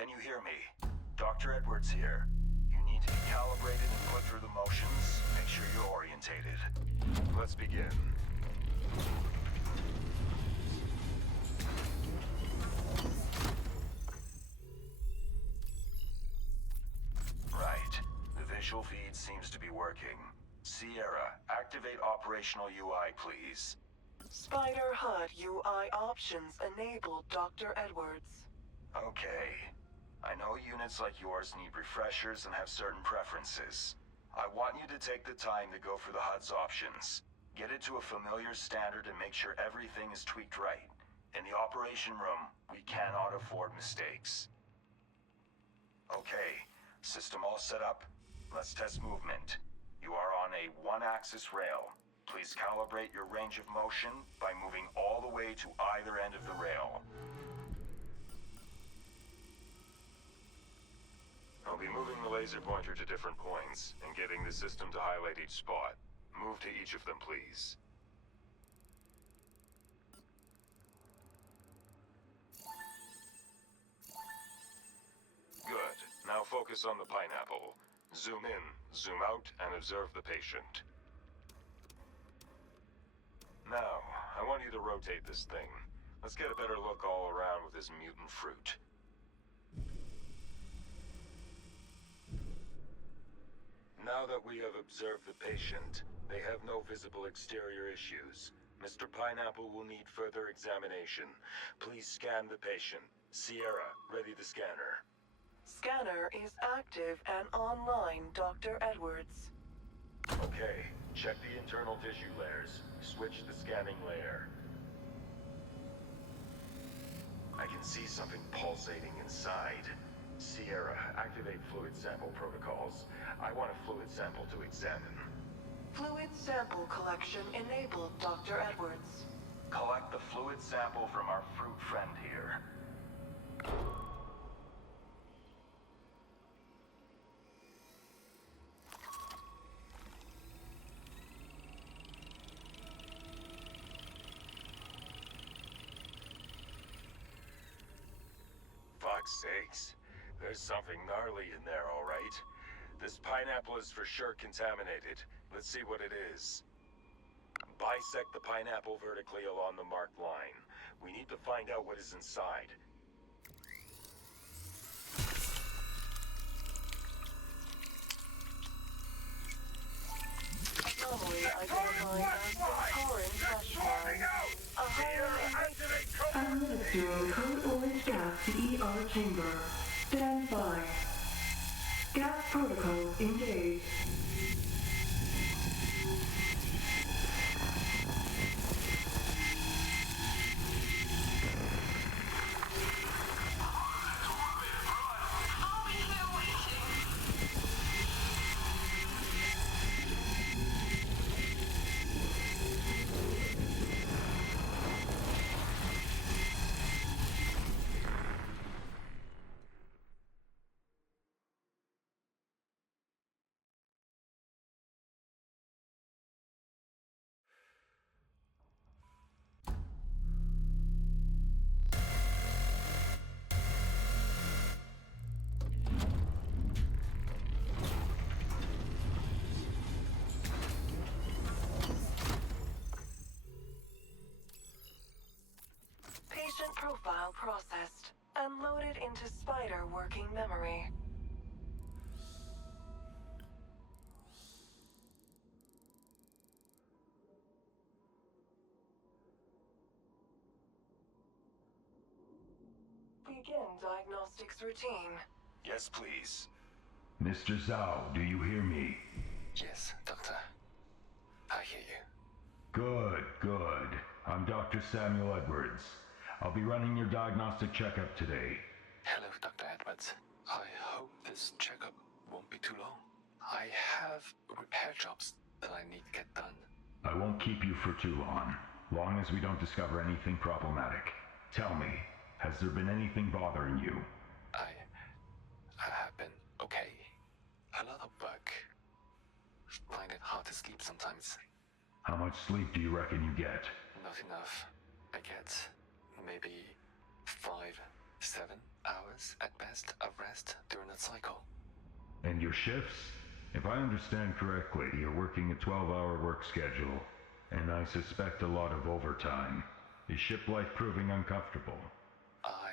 Can you hear me? Dr. Edwards here. You need to be calibrated and put through the motions. Make sure you're orientated. Let's begin. Right. The visual feed seems to be working. Sierra, activate operational UI, please. Spider HUD UI options enabled, Dr. Edwards. Okay. I know units like yours need refreshers and have certain preferences. I want you to take the time to go through the HUD's options. Get it to a familiar standard and make sure everything is tweaked right. In the operation room, we cannot afford mistakes. Okay, system all set up. Let's test movement. You are on a one-axis rail. Please calibrate your range of motion by moving all the way to either end of the rail. I'll be moving the laser pointer to different points and getting the system to highlight each spot. Move to each of them, please. Good. Now focus on the pineapple. Zoom in, zoom out, and observe the patient. Now, I want you to rotate this thing. Let's get a better look all around with this mutant fruit. Now that we have observed the patient, they have no visible exterior issues. Mr. Pineapple will need further examination. Please scan the patient. Sierra, ready the scanner. Scanner is active and online, Dr. Edwards. Okay, check the internal tissue layers. Switch the scanning layer. I can see something pulsating inside. Sierra, activate fluid sample protocols. I want a fluid sample to examine. Fluid sample collection enabled, Dr. Edwards. Collect the fluid sample from our fruit friend here. Fuck's sakes. There's something gnarly in there, all right. This pineapple is for sure contaminated. Let's see what it is. Bisect the pineapple vertically along the marked line. We need to find out what is inside. Anomaly identified as recurring flash line. A highly Administering code orange gas to ER chamber. Stand by. Gas protocol engaged. Patient profile processed and loaded into Spider working memory. Begin diagnostics routine. Yes, please. Mr. Zhao, do you hear me? Yes, Doctor. I hear you. Good, good. I'm Dr. Samuel Edwards. I'll be running your diagnostic checkup today. Hello, Dr. Edwards. I hope this checkup won't be too long. I have repair jobs that I need to get done. I won't keep you for too long as we don't discover anything problematic. Tell me, has there been anything bothering you? I have been okay. A lot of work. Find it hard to sleep sometimes. How much sleep do you reckon you get? Not enough. I get maybe 5 7 hours at best of rest during the cycle. And your shifts? If I understand correctly, you're working a 12-hour work schedule, and I suspect a lot of overtime. Is ship life proving uncomfortable? I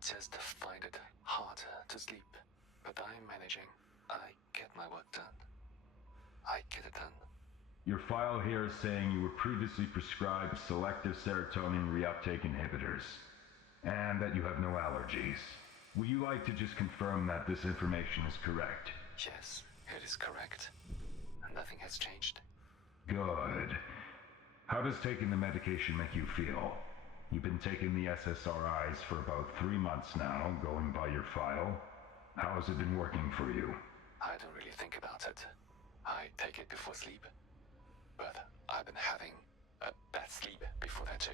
just find it hard to sleep, but I'm managing. I get my work done. I get it done. Your file here is saying you were previously prescribed selective serotonin reuptake inhibitors, and that you have no allergies. Would you like to just confirm that this information is correct? Yes, it is correct. Nothing has changed. Good. How does taking the medication make you feel? You've been taking the SSRIs for about 3 months now, going by your file. How has it been working for you? I don't really think about it. I take it before sleep. But I've been having a bad sleep before that too.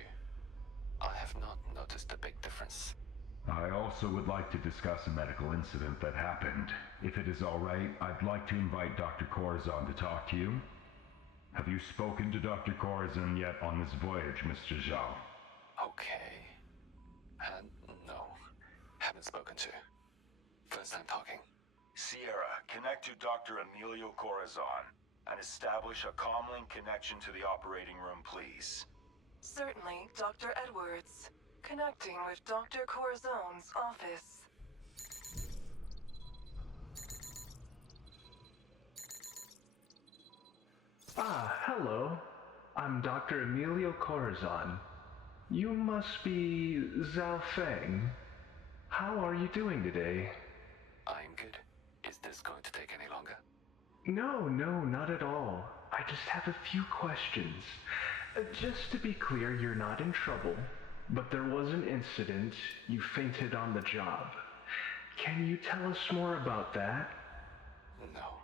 I have not noticed a big difference. I also would like to discuss a medical incident that happened. If it is all right, I'd like to invite Dr. Corazon to talk to you. Have you spoken to Dr. Corazon yet on this voyage, Mr. Zhao? Okay. No. Haven't spoken to. First time talking. Sierra, connect to Dr. Emilio Corazon and establish a comlink connection to the operating room, please. Certainly, Dr. Edwards. Connecting with Dr. Corazon's office. Hello. I'm Dr. Emilio Corazon. You must be Zhao Feng. How are you doing today? I'm good. Is this going to take any longer? No, not at all. I just have a few questions. Just to be clear, you're not in trouble, but there was an incident. You fainted on the job. Can you tell us more about that? No.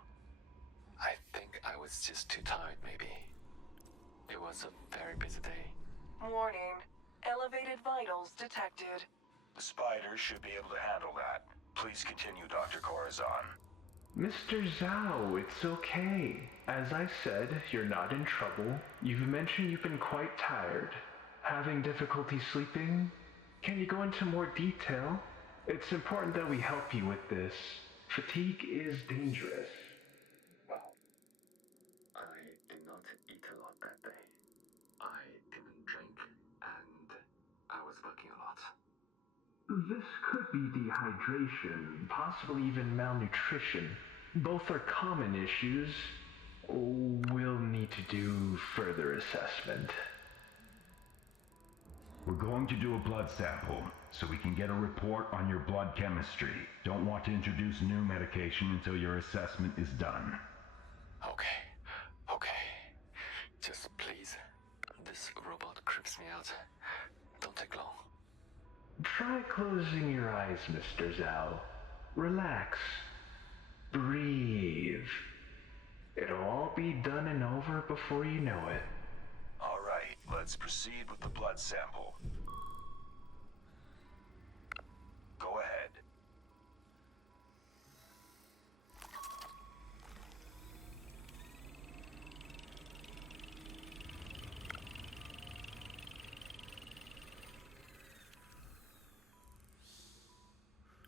I think I was just too tired, maybe. It was a very busy day. Warning. Elevated vitals detected. The Spider should be able to handle that. Please continue, Dr. Corazon. Mr. Zhao, it's okay. As I said, you're not in trouble. You've mentioned you've been quite tired. Having difficulty sleeping? Can you go into more detail? It's important that we help you with this. Fatigue is dangerous. Well, I did not eat a lot that day. I didn't drink, and I was working a lot. This could be dehydration, possibly even malnutrition. Both are common issues. We'll need to do further assessment. We're going to do a blood sample, so we can get a report on your blood chemistry. Don't want to introduce new medication until your assessment is done. Okay. Just please. This robot creeps me out. Don't take long. Try closing your eyes, Mr. Zhao. Relax. Breathe. It'll all be done and over before you know it. All right, let's proceed with the blood sample. Go ahead.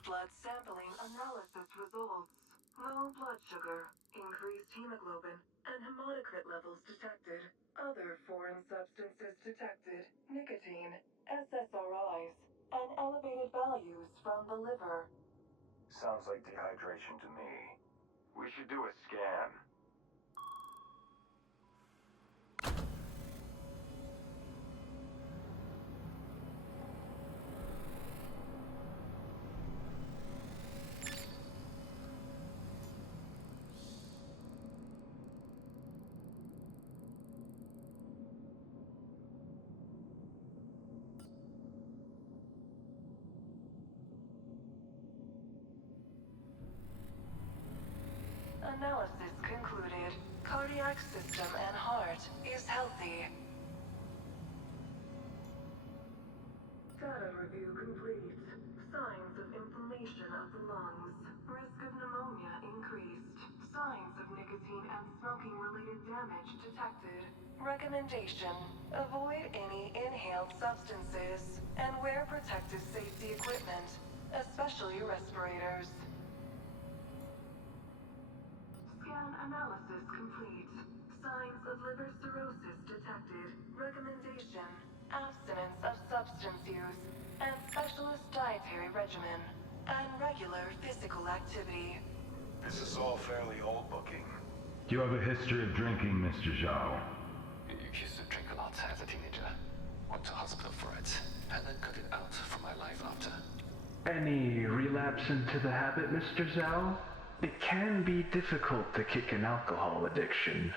Blood sampling analysis results. Low blood sugar, increased hemoglobin, and hematocrit levels detected. Other foreign substances detected. Nicotine, SSRIs, and elevated values from the liver. Sounds like dehydration to me. We should do a scan. Analysis concluded. Cardiac system and heart is healthy. Data review complete. Signs of inflammation of the lungs. Risk of pneumonia increased. Signs of nicotine and smoking-related damage detected. Recommendation: Avoid any inhaled substances and wear protective safety equipment, especially respirators. Scan analysis complete. Signs of liver cirrhosis detected. Recommendation: abstinence of substance use and specialist dietary regimen and regular physical activity. This is all fairly old booking. Do you have a history of drinking, Mr. Zhao? Used to drink a lot as a teenager. Went to hospital for it, and then cut it out from my life after. Any relapse into the habit, Mr. Zhao? It can be difficult to kick an alcohol addiction.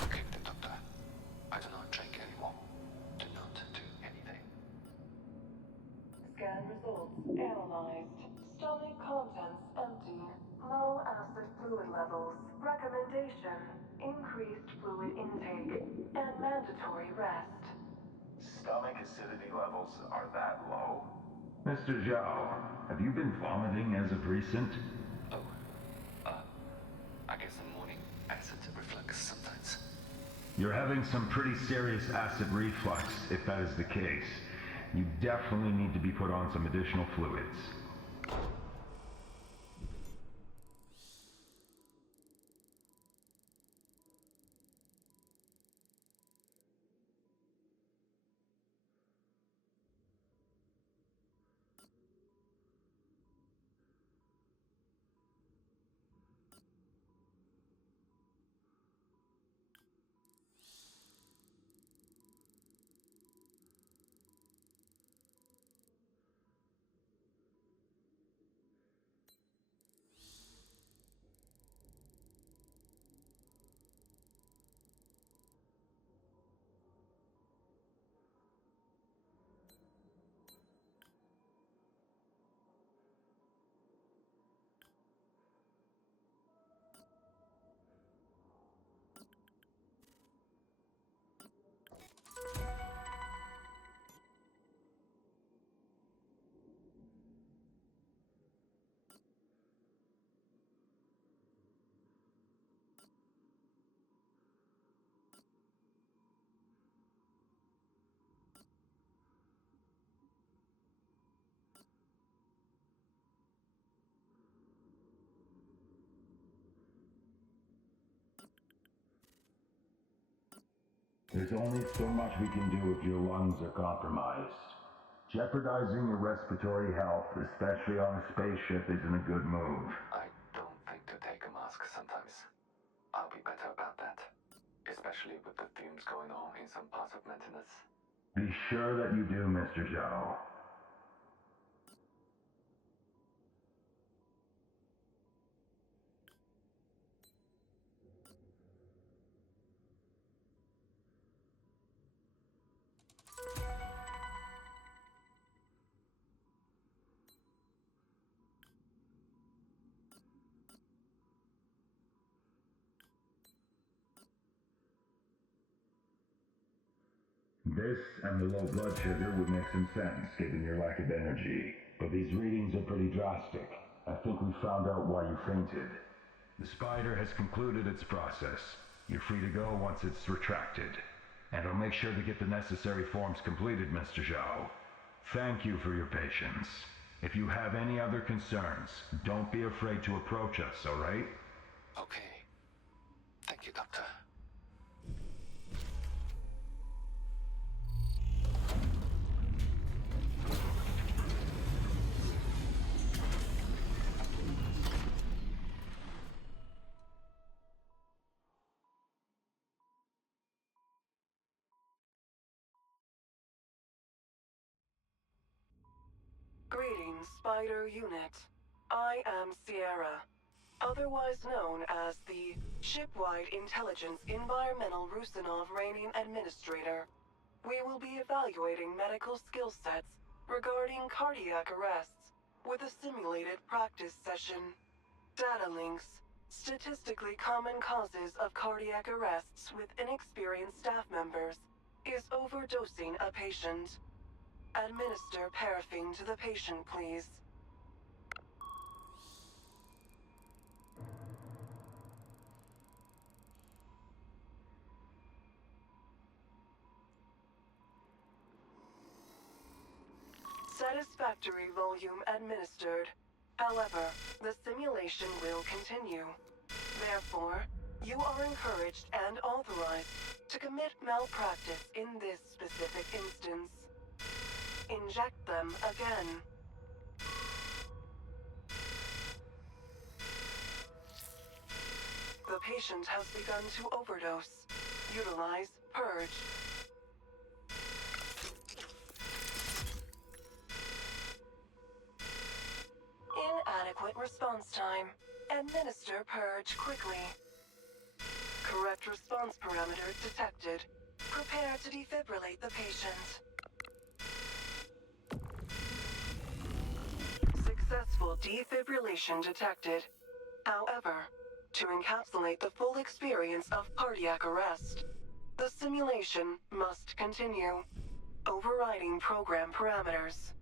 Okay, then, doctor. I do not drink anymore. Do not do anything. Scan results analyzed. Stomach contents empty. Low acid fluid levels. Recommendation: increased fluid intake and mandatory rest. Stomach acidity levels are that low? Mr. Zhao, have you been vomiting as of recent? Oh, I guess the morning acid reflux sometimes. You're having some pretty serious acid reflux, if that is the case. You definitely need to be put on some additional fluids. There's only so much we can do if your lungs are compromised. Jeopardizing your respiratory health, especially on a spaceship, isn't a good move. I don't think to take a mask sometimes. I'll be better about that. Especially with the fumes going on in some parts of maintenance. Be sure that you do, Mr. Zhao. This and the low blood sugar would make some sense given your lack of energy. But these readings are pretty drastic. I think we found out why you fainted. The spider has concluded its process. You're free to go once it's retracted. And I'll make sure to get the necessary forms completed, Mr. Zhao. Thank you for your patience. If you have any other concerns, don't be afraid to approach us, all right? Okay. Thank you, Doctor. Greetings, Spider Unit. I am Sierra, otherwise known as the Shipwide Intelligence Environmental Rusinov Reigning Administrator. We will be evaluating medical skill sets regarding cardiac arrests with a simulated practice session. Data links. Statistically common causes of cardiac arrests with inexperienced staff members is overdosing a patient. Administer paraffin to the patient, please. Satisfactory volume administered. However, the simulation will continue. Therefore, you are encouraged and authorized to commit malpractice in this specific instance. Inject them again. The patient has begun to overdose. Utilize purge. Inadequate response time. Administer purge quickly. Correct response parameters detected. Prepare to defibrillate the patient. Successful defibrillation detected. However, to encapsulate the full experience of cardiac arrest, the simulation must continue. Overriding program parameters.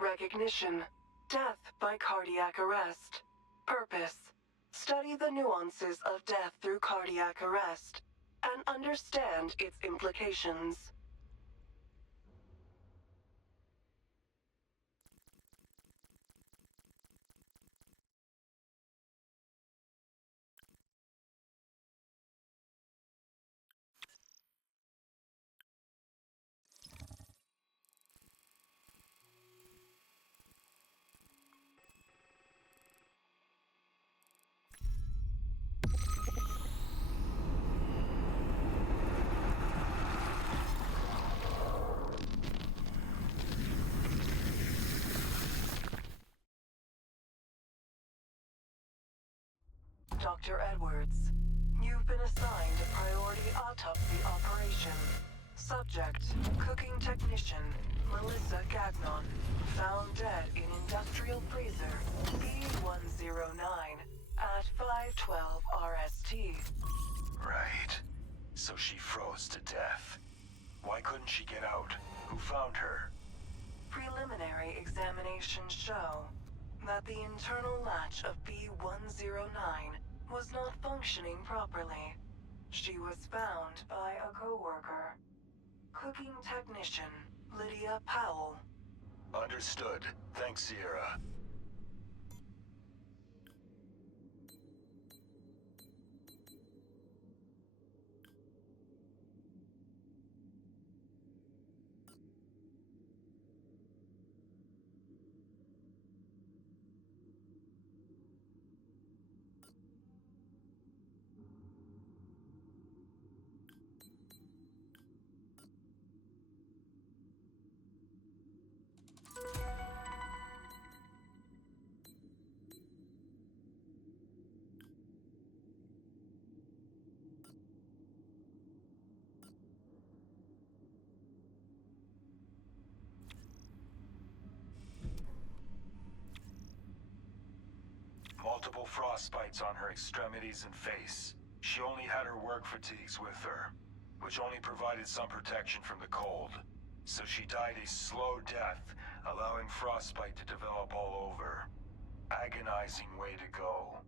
Recognition. Death by cardiac arrest. Purpose. Study the nuances of death through cardiac arrest and understand its implications. Dr. Edwards, you've been assigned a priority autopsy operation. Subject, cooking technician, Melissa Gagnon, found dead in industrial freezer, B109, at 512 RST. Right. So she froze to death. Why couldn't she get out? Who found her? Preliminary examinations show that the internal latch of B109 was not functioning properly. She was found by a coworker. Cooking technician, Lydia Powell. Understood. Thanks, Sierra. Multiple frostbites on her extremities and face. She only had her work fatigues with her, which only provided some protection from the cold. So she died a slow death, allowing frostbite to develop all over. Agonizing way to go.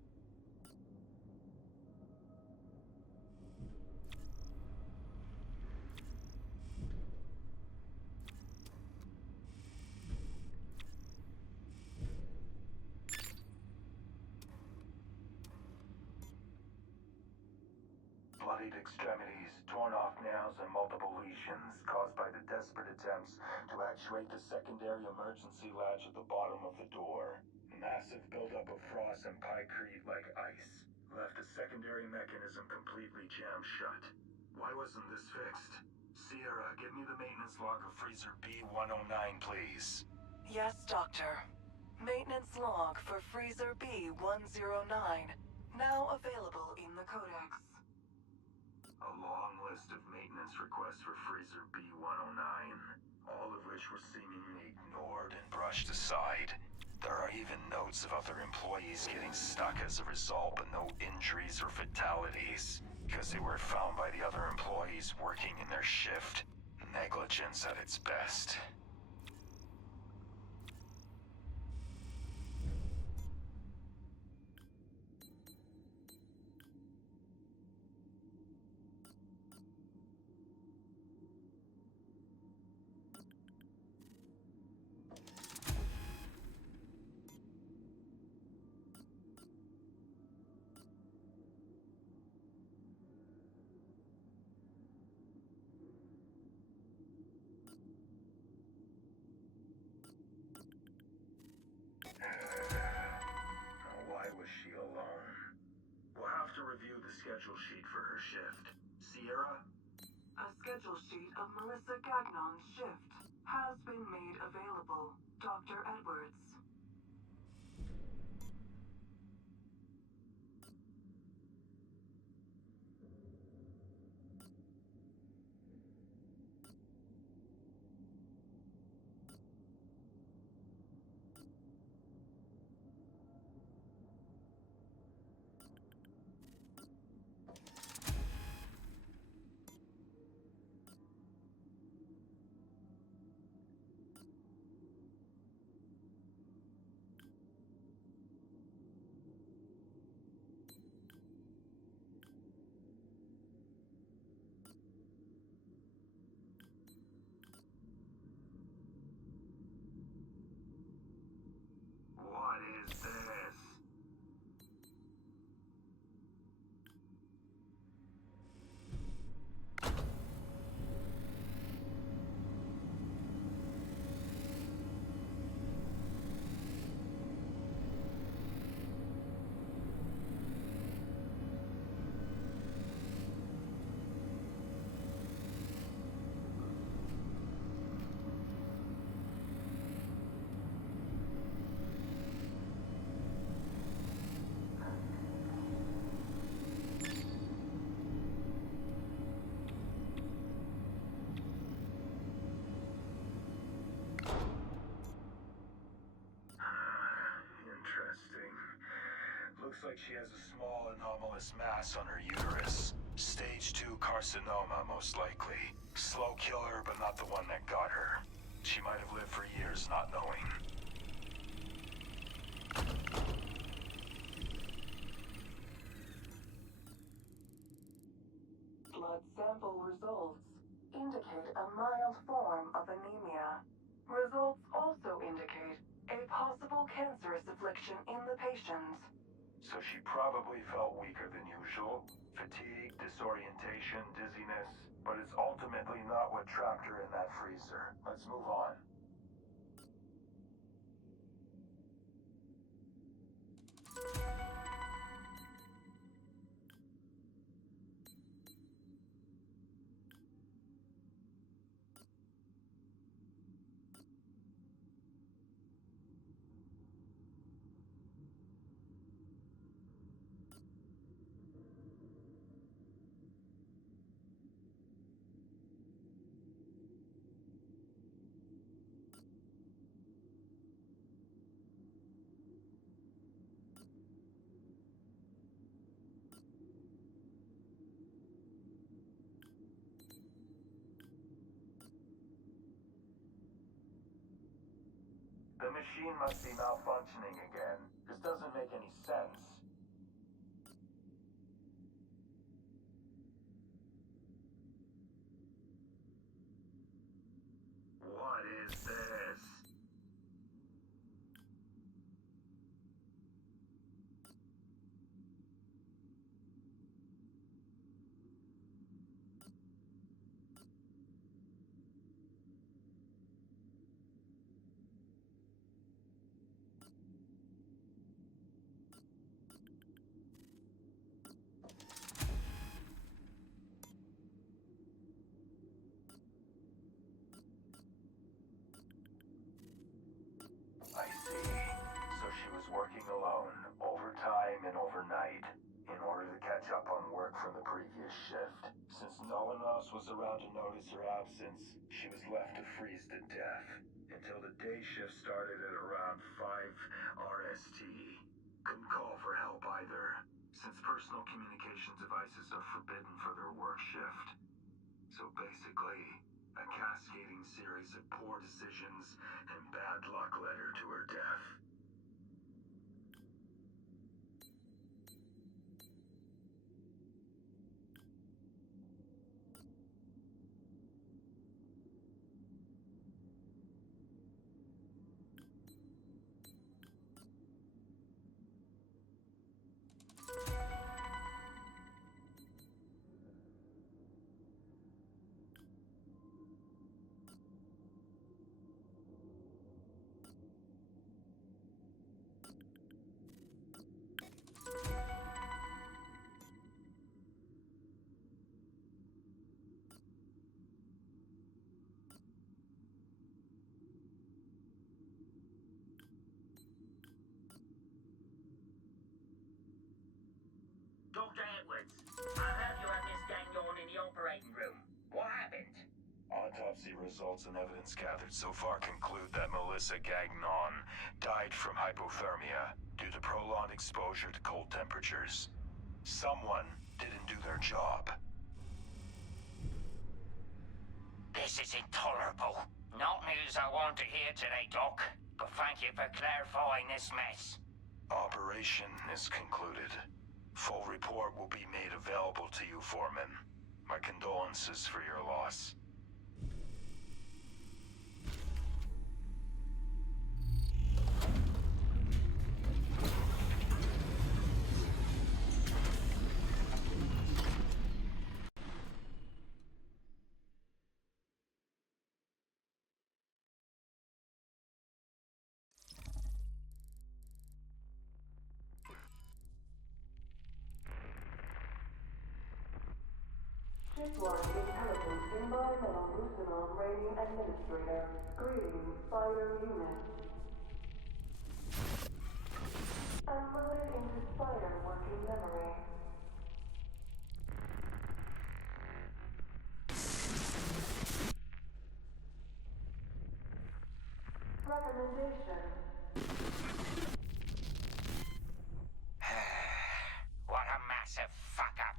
Bloodied extremities, torn off nails, and multiple lesions caused by the desperate attempts to actuate the secondary emergency latch at the bottom of the door. Massive buildup of frost and pykrete like ice left the secondary mechanism completely jammed shut. Why wasn't this fixed? Sierra, give me the maintenance log of freezer B109, please. Yes, Doctor. Maintenance log for freezer B109, now available in the codex. A long list of maintenance requests for freezer B109, all of which were seemingly ignored and brushed aside. There are even notes of other employees getting stuck as a result, but no injuries or fatalities, because they were found by the other employees working in their shift. Negligence at its best. Why was she alone? We'll have to review the schedule sheet for her shift. Sierra? A schedule sheet of Melissa Gagnon's shift has been made available, Dr. Edwards. What is this? Interesting. Looks like she has a small anomalous mass on her uterus. Stage 2 carcinoma, most likely. Slow killer, but not the one that got her. She might have lived for years not knowing. Blood sample results indicate a mild form of anemia. Results also indicate a possible cancerous affliction in the patient. So she probably felt weaker than usual. Fatigue, disorientation, dizziness. But it's ultimately not what trapped her in that freezer. Let's move on. The machine must be malfunctioning again. This doesn't make any sense. What is this? I see. So she was working alone, overtime and overnight, in order to catch up on work from the previous shift. Since no one else was around to notice her absence, she was left to freeze to death. until the day shift started at around 5 RST. Couldn't call for help either, since personal communication devices are forbidden for their work shift. So basically, a cascading series of poor decisions and bad luck led her to her death. Dr. Edwards, I heard you had Miss Gagnon in the operating room. What happened? Autopsy results and evidence gathered so far conclude that Melissa Gagnon died from hypothermia due to prolonged exposure to cold temperatures. Someone didn't do their job. This is intolerable. Not news I want to hear today, Doc. But thank you for clarifying this mess. Operation is concluded. Full report will be made available to you, Foreman. My condolences for your loss. Shipwide Intelligence Environmental Lucinon Rating Administrator. Greetings, Spider Unit. Unloaded into Spider working memory. Recommendation. What a massive fuck-up.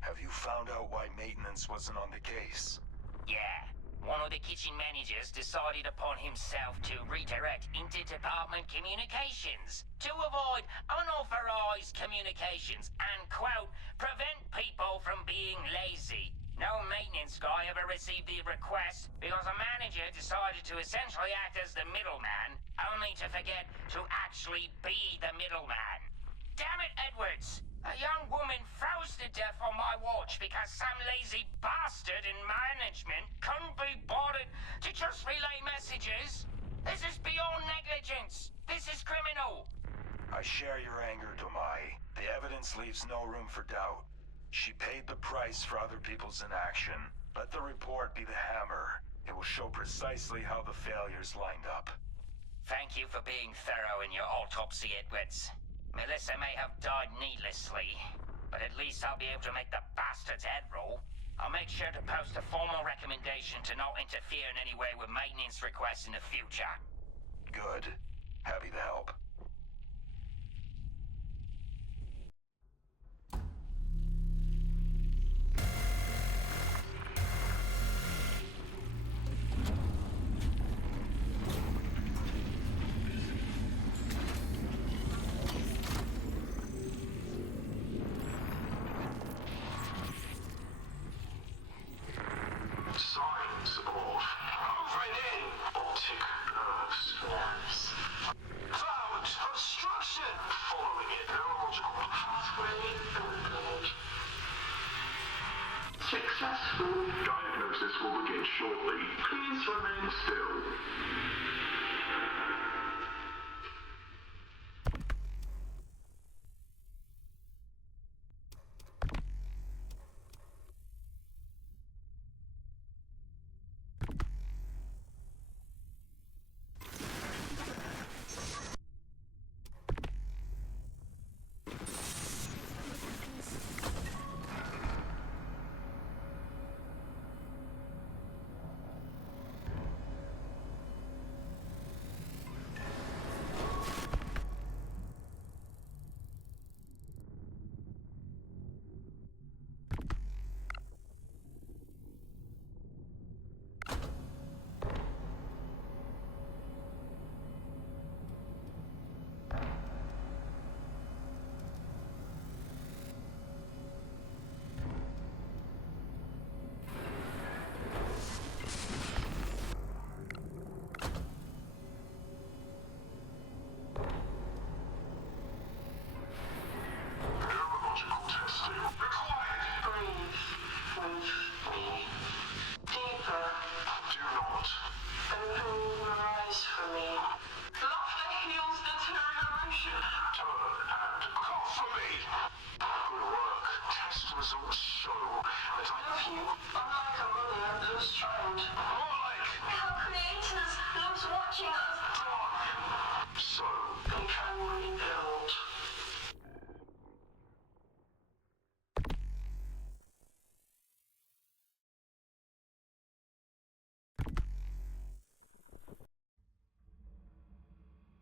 Have you found out why maintenance wasn't on the case? Yeah. One of the kitchen managers decided upon himself to redirect inter-department communications to avoid unauthorized communications and, quote, prevent people from being lazy. No maintenance guy ever received the request because a manager decided to essentially act as the middleman, only to forget to actually be the middleman. Damn it, Edwards! A young woman froze to death on my watch because some lazy bastard in management couldn't be bothered to just relay messages. This is beyond negligence. This is criminal. I share your anger, Domai. The evidence leaves no room for doubt. She paid the price for other people's inaction. Let the report be the hammer. It will show precisely how the failures lined up. Thank you for being thorough in your autopsy, Edwards. Melissa may have died needlessly, but at least I'll be able to make the bastard's head roll. I'll make sure to post a formal recommendation to not interfere in any way with maintenance requests in the future. Good. Happy to help. Signs of hovering in optic nerves. Found obstruction. Following it, neurological pathway opened. Successful. Diagnosis will begin shortly. Please remain still. or so that I feel Unlike a mother loose child. more like Our creators, those watching us. so. They can rebuild.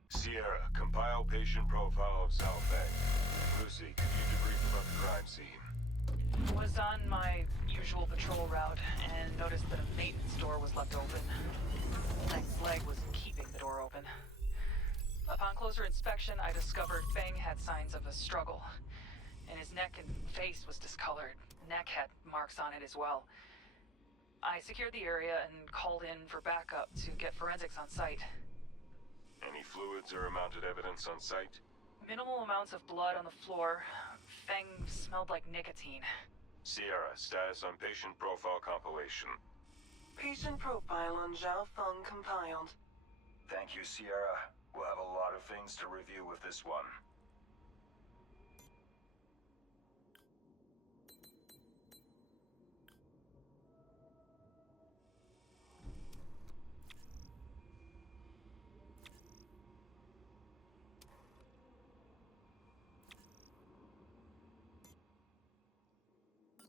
Sierra, compile patient profile of Zhao Feng. Lucy, can you debrief about the crime scene? Was on my usual patrol route and noticed that a maintenance door was left open. Feng's leg was keeping the door open. Upon closer inspection, I discovered Feng had signs of a struggle, and his neck and face was discolored. Neck had marks on it as well. I secured the area and called in for backup to get forensics on site. Any fluids or mounted evidence on site? Minimal amounts of blood on the floor. Feng smelled like nicotine. Sierra, status on patient profile compilation. Patient profile on Zhao Feng compiled. Thank you, Sierra. We'll have a lot of things to review with this one.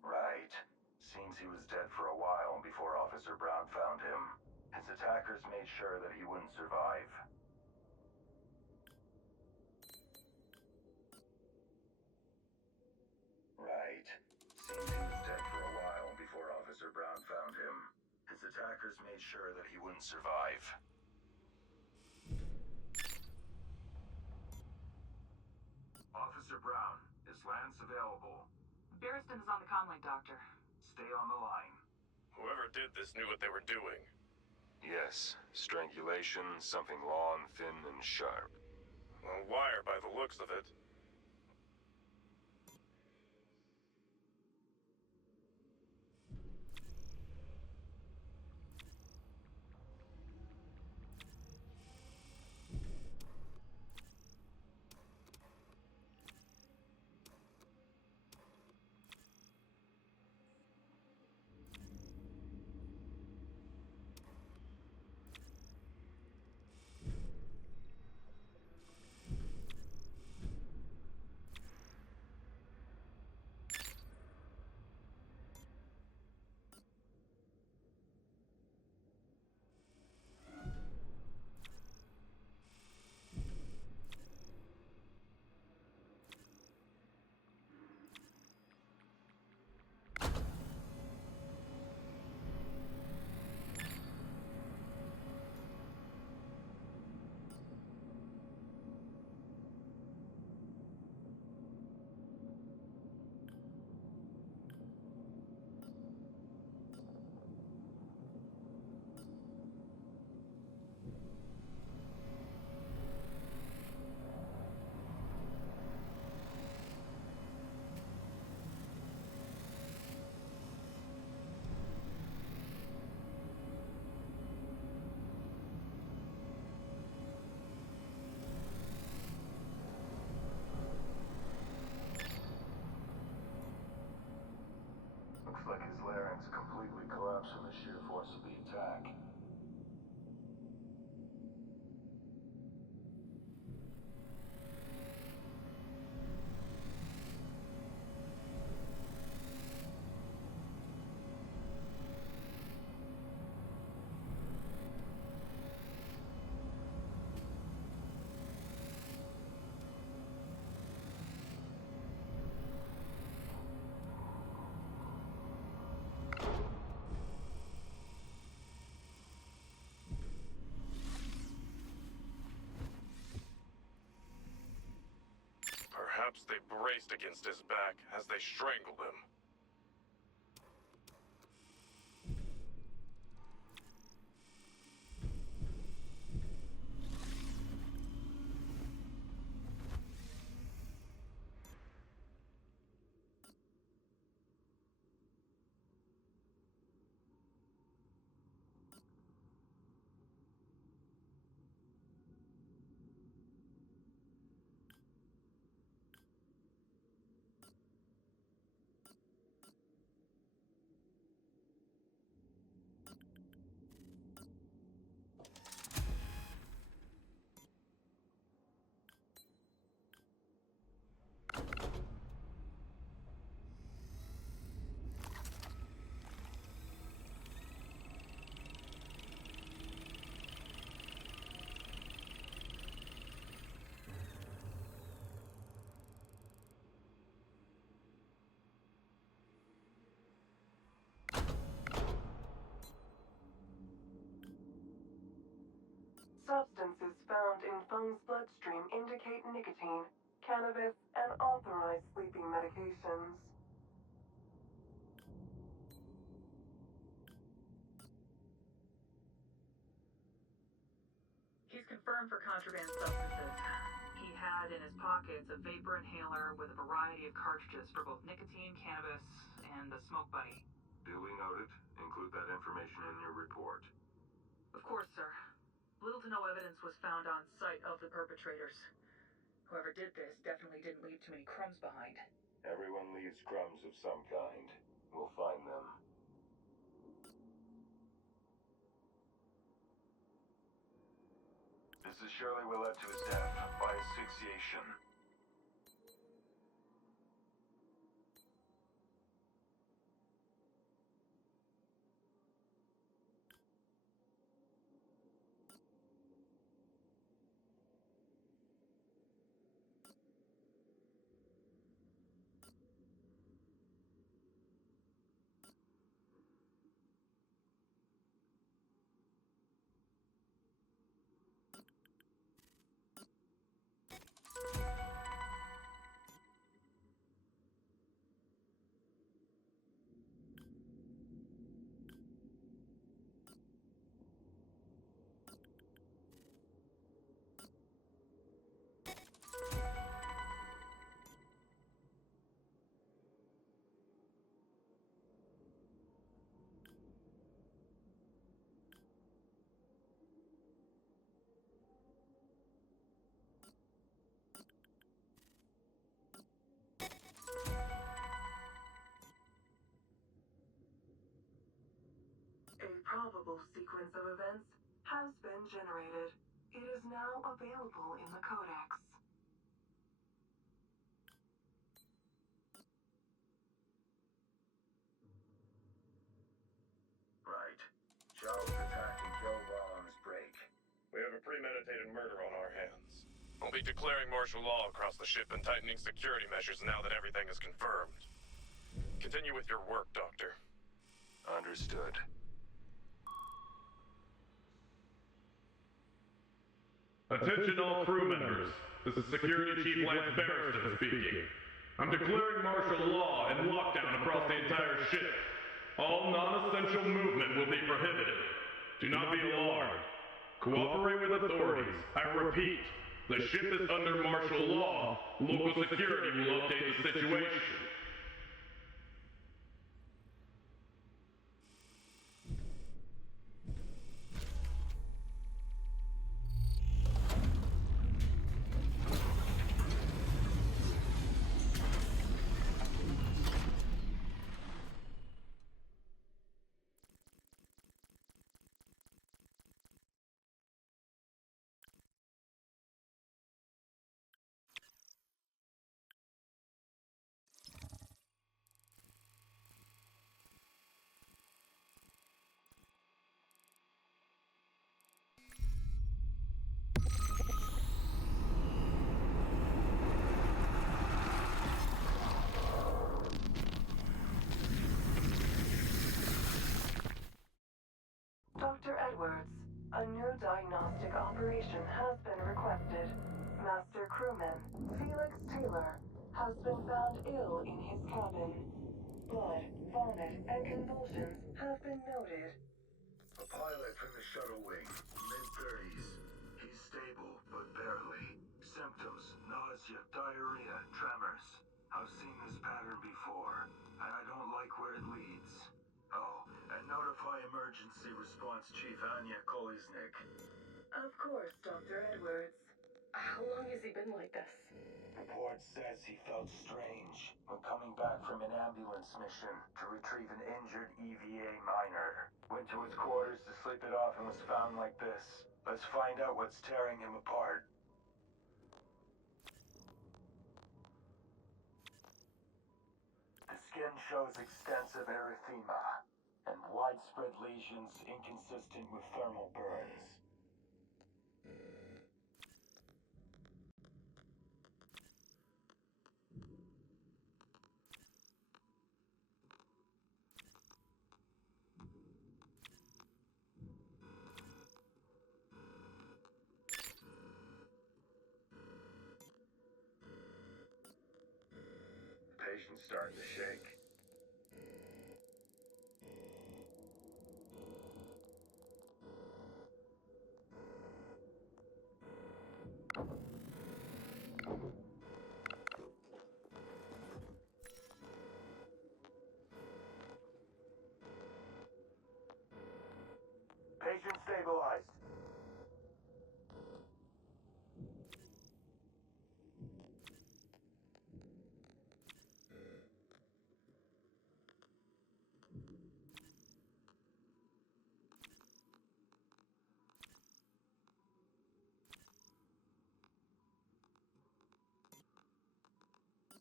Right. Seems he was dead for a while before Officer Brown found him. His attackers made sure that he wouldn't survive. Right. Seems he was dead for a while before Officer Brown found him. His attackers made sure that he wouldn't survive. Officer Brown, is Lance available? Barristan is on the comm link, Doctor. Stay on the line. Whoever did this knew what they were doing. Yes, strangulation, something long, thin, and sharp. A wire by the looks of it. Looks like his larynx completely collapsed from the sheer force of the attack. Perhaps they braced against his back as they strangled him. Substances found in Feng's bloodstream indicate nicotine, cannabis, and authorized sleeping medications. He's confirmed for contraband substances. He had in his pockets a vapor inhaler with a variety of cartridges for both nicotine, cannabis, and the smoke buddy. Duly noted. Include that information in your report. Of course, sir. Little to no evidence was found on site of the perpetrators. Whoever did this definitely didn't leave too many crumbs behind. Everyone leaves crumbs of some kind. We'll find them. This is surely what led to his death by asphyxiation. A probable sequence of events has been generated. It is now available in the Codex. Right. Chow was attacked and killed while on his break. We have a premeditated murder on our hands. We'll be declaring martial law across the ship and tightening security measures now that everything is confirmed. Continue with your work, Doctor. Understood. Attention all crew members. This is Security Chief Lance Barrister speaking. I'm declaring martial law and lockdown across the entire ship. All non-essential movement will be prohibited. Do not be alarmed. Cooperate with authorities. I repeat, the ship is under martial law. Local security will update the situation. Dr. Edwards, a new diagnostic operation has been requested. Master crewman Felix Taylor has been found ill in his cabin. Blood, vomit, and convulsions have been noted. A pilot from the shuttle wing, mid-30s. He's stable, but barely. Symptoms, nausea, diarrhea, tremors. I've seen this pattern before, and I don't like where it leads. Oh, and notify Emergency Response Chief Anya Koliznik. Of course, Dr. Edwards. How long has he been like this? Report says he felt strange when coming back from an ambulance mission to retrieve an injured EVA miner. Went to his quarters to sleep it off and was found like this. Let's find out what's tearing him apart. The skin shows extensive erythema and widespread lesions inconsistent with thermal burns. Patient's starting to shake. Patient stabilized.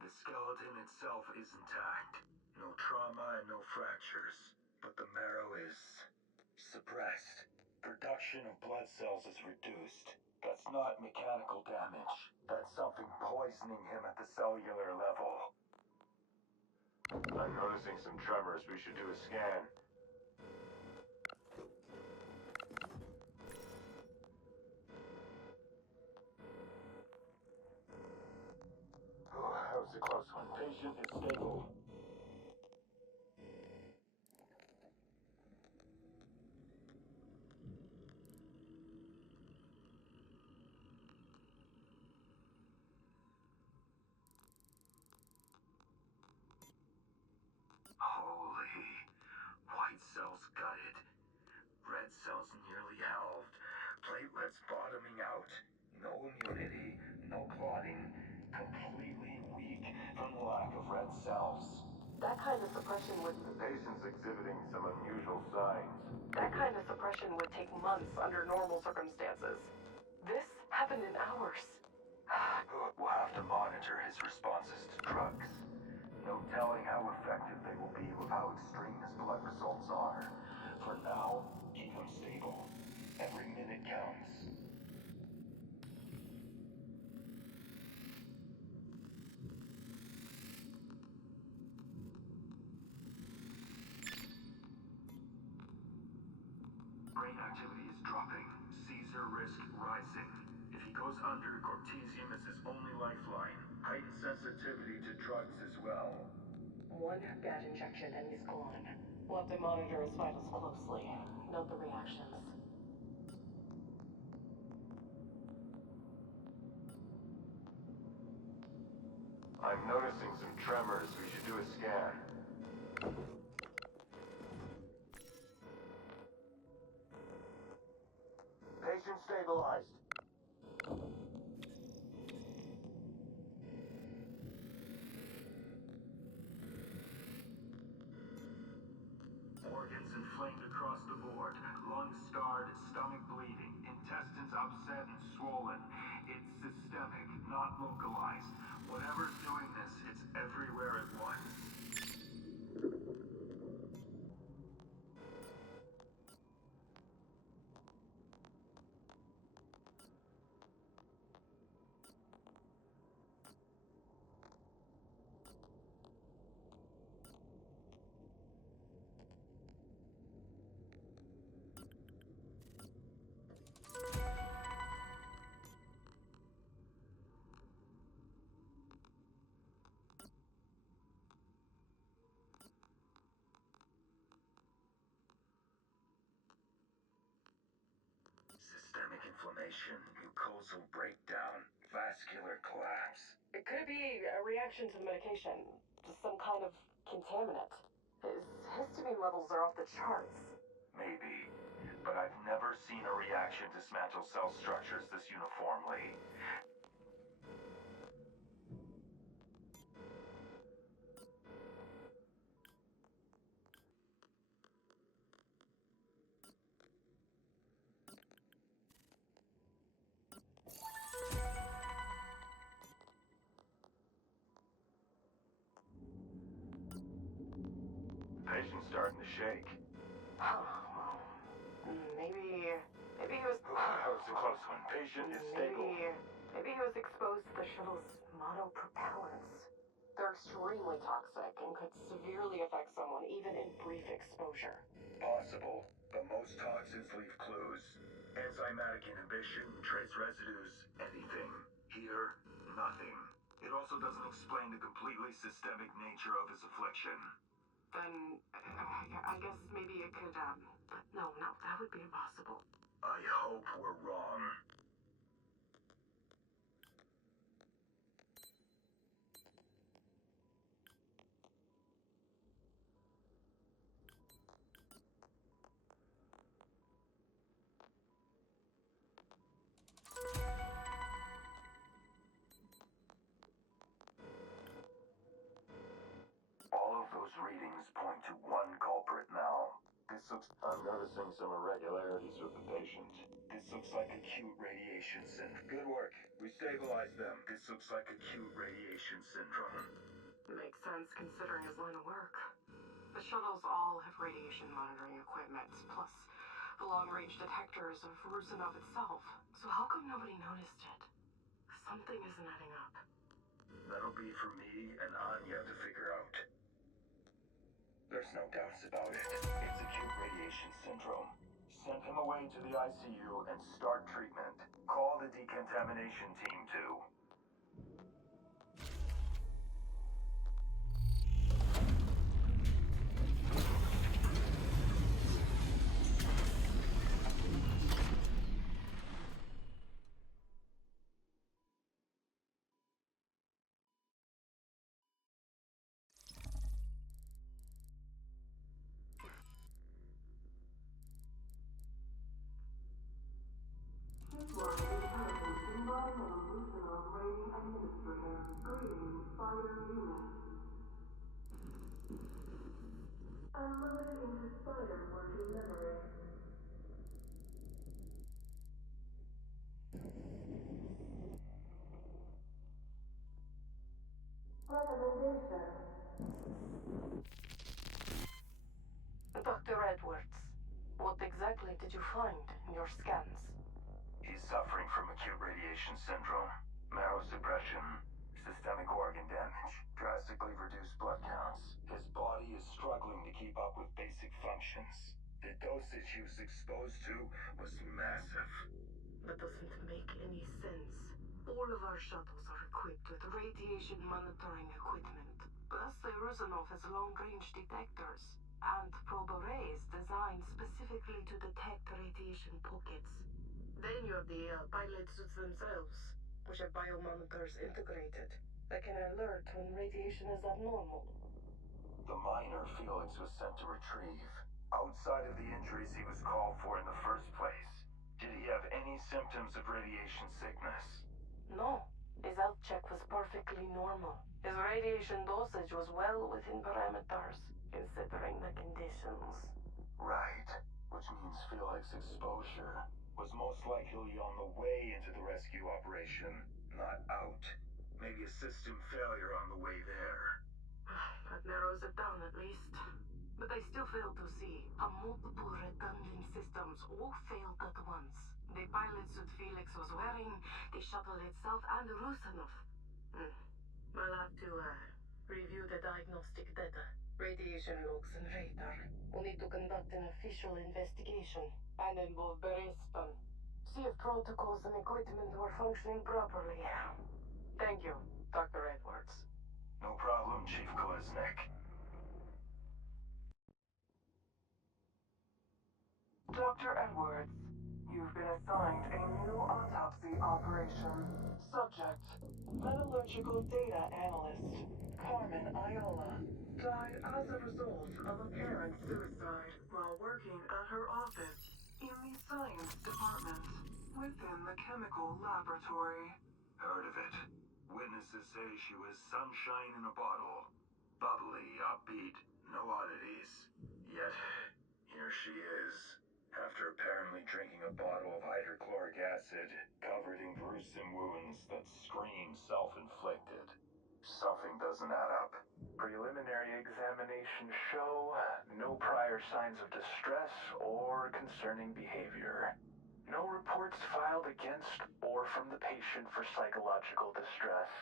The skeleton itself is intact. No trauma and no fractures. But the marrow is suppressed. Production of blood cells is reduced. That's not mechanical damage. That's something poisoning him at the cellular level. I'm noticing some tremors. We should do a scan. Oh, that was a close one. Patient is stable. Holy. White cells gutted. Red cells nearly halved. Platelets bottoming out. No immunity. No clotting. Completely weak from the lack of red cells. That kind of suppression would... The patient's exhibiting some unusual signs. That kind of suppression would take months under normal circumstances. This happened in hours. We'll have to monitor his responses to drugs. No telling how effective they will be with how extreme his blood results are. For now, keep him stable. Every minute counts. Brain activity is dropping. Seizure risk rising. If he goes under, cortesium is his only lifeline. Heightened sensitivity to drugs as well. One bad injection and he's gone. We'll have to monitor his vitals closely. Note the reactions. I'm noticing some tremors. We should do a scan. Patient stabilized. Organs inflamed across the board. Lungs scarred, stomach bleeding, intestines upset and swollen. It's systemic, not localized. Whatever's doing this, it's everywhere at once. Systemic inflammation, mucosal breakdown, vascular collapse. It could be a reaction to the medication. Just some kind of contaminant. His histamine levels are off the charts. Maybe, but I've never seen a reaction dismantle cell structures this uniformly. Patient's starting to shake. Maybe he was... That was a close one. Patient is stable. Maybe he was exposed to the shuttle's monopropellants. They're extremely toxic and could severely affect someone even in brief exposure. Possible, but most toxins leave clues. Enzymatic inhibition, trace residues, anything. Here, nothing. It also doesn't explain the completely systemic nature of his affliction. Then, I guess maybe it could, no, that would be impossible. I hope we're wrong. All of those readings point to one culprit now. I'm noticing some irregularities with the patient. This looks like acute radiation syndrome. Good work. We stabilized them. This looks like acute radiation syndrome. Makes sense considering his line of work. The shuttles all have radiation monitoring equipment, plus the long-range detectors of Rusinov itself. So how come nobody noticed it? Something isn't adding up. That'll be for me and Anya to figure out. There's no doubts about it. It's acute radiation syndrome. Send him away to the ICU and start treatment. Call the decontamination team too. Environmental Rusinov Rating Administrator. Greetings, Spider Unit. Unloaded into Spider working memory. Recommendation. Dr. Edwards, what exactly did you find in your scans? He's suffering from acute radiation syndrome, marrow suppression, systemic organ damage, drastically reduced blood counts. His body is struggling to keep up with basic functions. The dosage he was exposed to was massive. That doesn't make any sense. All of our shuttles are equipped with radiation monitoring equipment. Plus, the Rusinov has long-range detectors and probe arrays designed specifically to detect radiation pockets. Then you have the pilot suits themselves, which have biomonitors integrated that can alert when radiation is abnormal. The miner Felix was sent to retrieve. Outside of the injuries he was called for in the first place, did he have any symptoms of radiation sickness? No, his health check was perfectly normal. His radiation dosage was well within parameters, considering the conditions. Right, which means Felix exposure was most likely on the way into the rescue operation, not out. Maybe a system failure on the way there. That narrows it down at least. But I still fail to see how multiple redundant systems all failed at once. The pilot suit Felix was wearing, the shuttle itself, and Rusinov. I'll have to review the diagnostic data, radiation logs, and radar. We'll need to conduct an official investigation and involve Bereston. See if protocols and equipment were functioning properly. Thank you, Dr. Edwards. No problem, Chief Kolesnik. Dr. Edwards, you've been assigned a new autopsy operation. Subject, metallurgical data analyst, Carmen Ayala, died as a result of apparent suicide while working at her office in the science department within the chemical laboratory. Heard of it. Witnesses say she was sunshine in a bottle. Bubbly, upbeat, no oddities. Yet, here she is. After apparently drinking a bottle of hydrochloric acid, covered in gruesome wounds that scream self-inflicted. Something doesn't add up. Preliminary examination show no prior signs of distress or concerning behavior. No reports filed against or from the patient for psychological distress.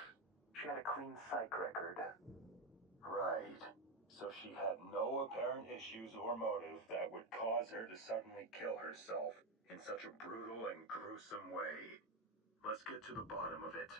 She had a clean psych record. Right. So she had no apparent issues or motive that would cause her to suddenly kill herself in such a brutal and gruesome way. Let's get to the bottom of it.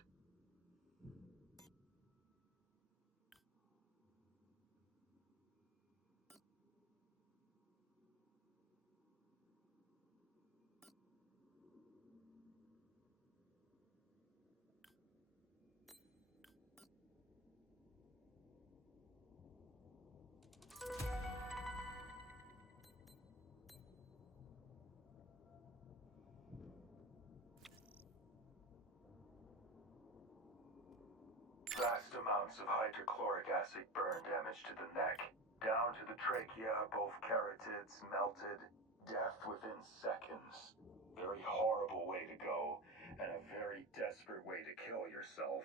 Vast amounts of hydrochloric acid burn damage to the neck. Down to the trachea, both carotids melted. Death within seconds. Very horrible way to go, and a very desperate way to kill yourself.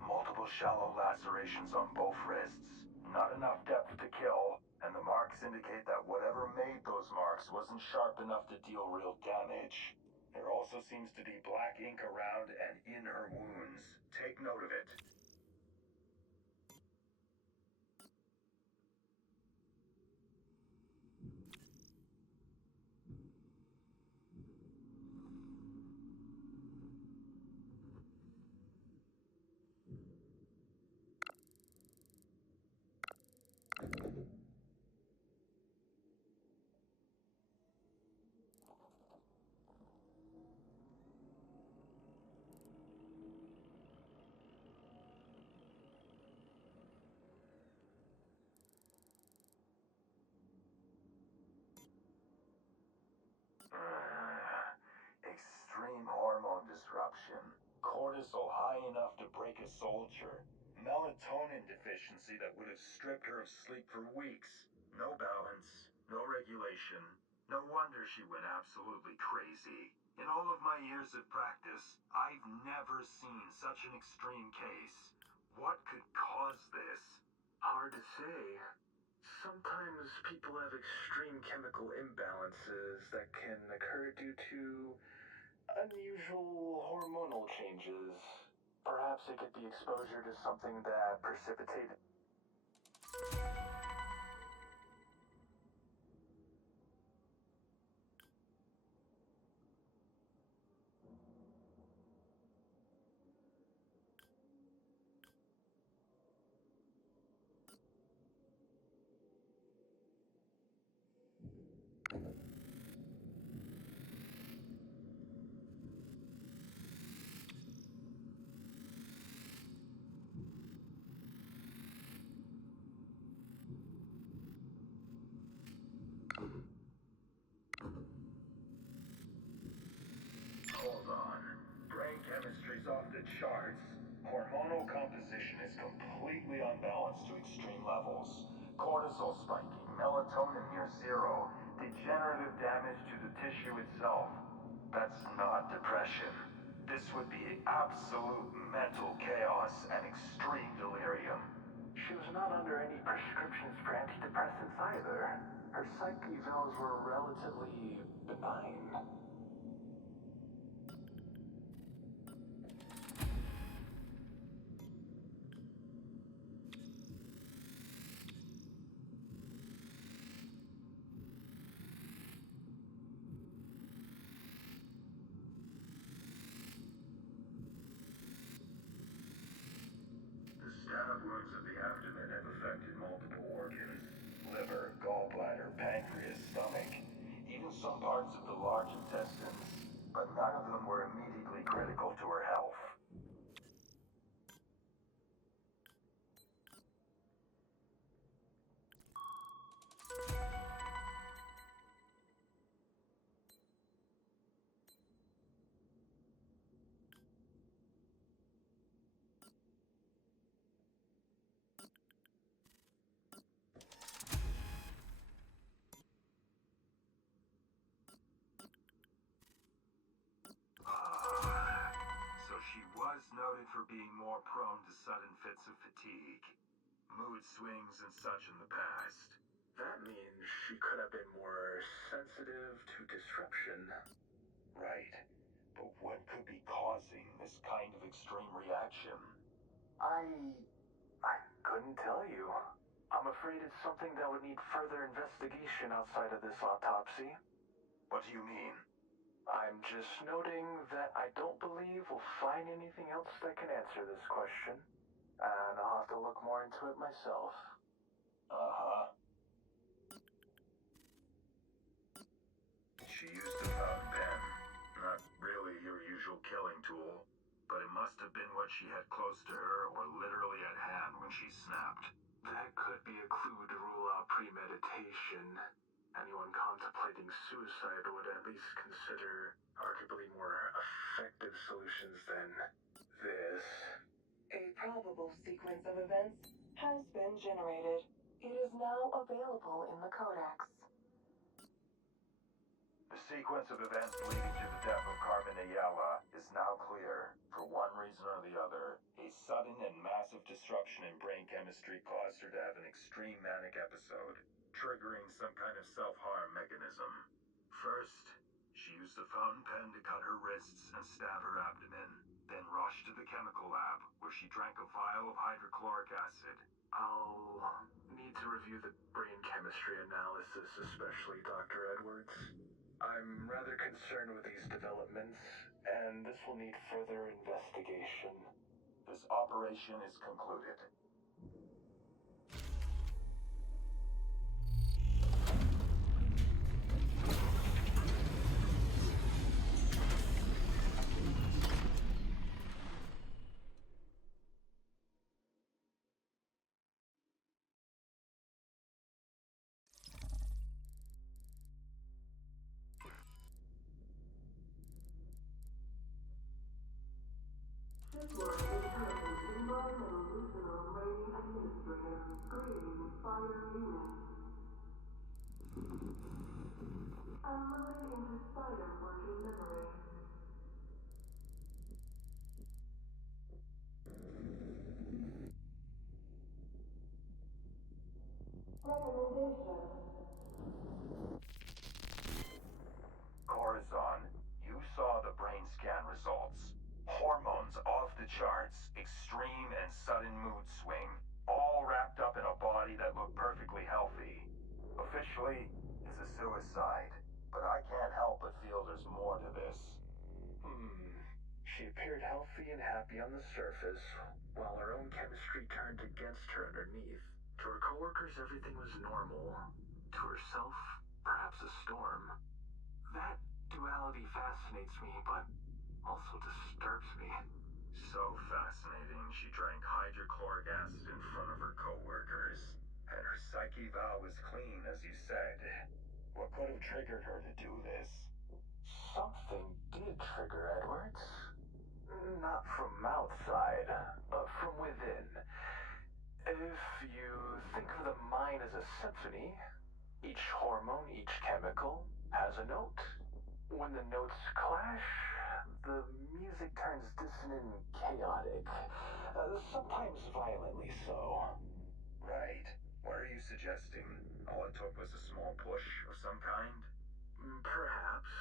Multiple shallow lacerations on both wrists. Not enough depth to kill, and the marks indicate that whatever made those marks wasn't sharp enough to deal real damage. There also seems to be black ink around and in her wounds. Take note of it. Extreme hormone disruption. Cortisol high enough to break a soldier. Melatonin deficiency that would have stripped her of sleep for weeks. No balance, no regulation. No wonder she went absolutely crazy. In all of my years of practice, I've never seen such an extreme case. What could cause this? Hard to say. Sometimes people have extreme chemical imbalances that can occur due to unusual hormonal changes. Perhaps it could be exposure to something that precipitated. Hold on. Brain chemistry's off the charts. Hormonal composition is completely unbalanced to extreme levels. Cortisol spiking, melatonin near zero, degenerative damage to the tissue itself. That's not depression. This would be absolute mental chaos and extreme delirium. She was not under any prescriptions for antidepressants either. Her psych evals were relatively benign. The stab wounds of the abdomen have affected multiple organs. Liver, gallbladder, pancreas, stomach, even some parts of the large intestines. But none of them were immediately critical to her health. So she was noted for being more prone to sudden fits of fatigue, mood swings and such in the past. That means she could have been more sensitive to disruption. Right. But what could be causing this kind of extreme reaction? I couldn't tell you. I'm afraid it's something that would need further investigation outside of this autopsy. What do you mean? I'm just noting that I don't believe we'll find anything else that can answer this question, and I'll have to look more into it myself. Uh-huh. She used a fountain pen. Not really your usual killing tool, but it must have been what she had close to her or literally at hand when she snapped. That could be a clue to rule out premeditation. Anyone contemplating suicide would at least consider arguably more effective solutions than this. A probable sequence of events has been generated. It is now available in the Codex. The sequence of events leading to the death of Carmen Ayala is now clear. For one reason or the other, a sudden and massive disruption in brain chemistry caused her to have an extreme manic episode, triggering some kind of self-harm mechanism. First, she used a fountain pen to cut her wrists and stab her abdomen, then rushed to the chemical lab, where she drank a vial of hydrochloric acid. I'll need to review the brain chemistry analysis, especially Dr. Edwards. I'm rather concerned with these developments, and this will need further investigation. This operation is concluded. Environmental Listener Rating Administrator. Greetings, Spider Unit. Unloaded into Spider working memory. Recommendation. Corazon, you saw the brain scan results. Hormones off the charts, extreme and sudden mood swing, all wrapped up in a body that looked perfectly healthy. Officially, it's a suicide, but I can't help but feel there's more to this. She appeared healthy and happy on the surface, while her own chemistry turned against her underneath. To her coworkers, everything was normal. To herself, perhaps a storm. That duality fascinates me, but also disturbs me. So fascinating, she drank hydrochloric acid in front of her coworkers. And her psyche valve was clean, as you said. What could have triggered her to do this? Something did trigger Edwards. Not from outside, but from within. If you think of the mind as a symphony, each hormone, each chemical, has a note. When the notes clash, the music turns dissonant and chaotic, sometimes violently so. Right. What are you suggesting? All it took was a small push of some kind? Perhaps.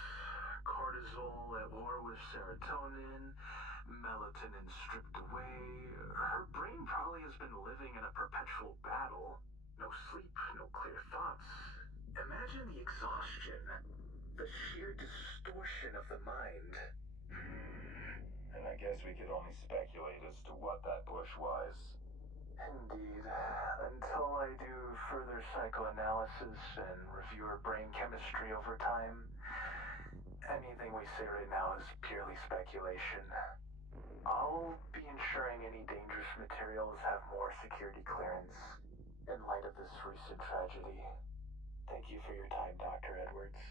Cortisol at war with serotonin, melatonin stripped away. Her brain probably has been living in a perpetual battle. No sleep, no clear thoughts. Imagine the exhaustion, the sheer distortion of the mind. And I guess we could only speculate as to what that push was. Indeed. Until I do further psychoanalysis and review her brain chemistry over time, anything we say right now is purely speculation. I'll be ensuring any dangerous materials have more security clearance in light of this recent tragedy. Thank you for your time, Dr. Edwards.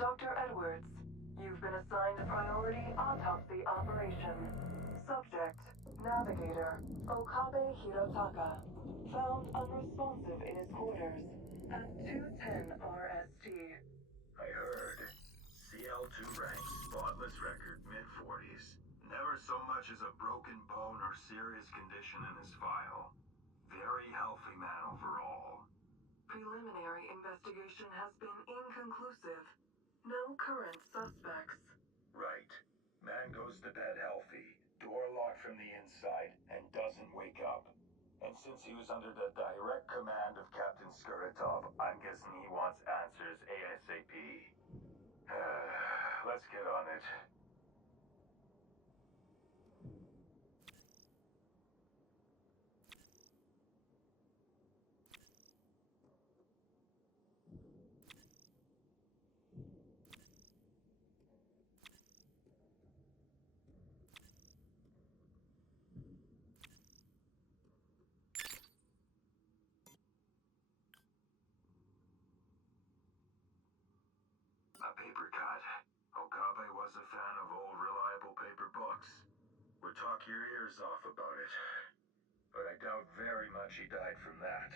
Dr. Edwards, you've been assigned a priority autopsy operation. Subject, Navigator, Okabe Hirotaka. Found unresponsive in his quarters at 210 RST. I heard. CL2 rank, spotless record, mid-40s. Never so much as a broken bone or serious condition in his file. Very healthy man overall. Preliminary investigation has been inconclusive. No current suspects. Right. Man goes to bed healthy, door locked from the inside, and doesn't wake up. And since he was under the direct command of Captain Skuritov, I'm guessing he wants answers ASAP. Let's get on it. A paper cut. Okabe was a fan of old, reliable paper books. Would talk your ears off about it. But I doubt very much he died from that.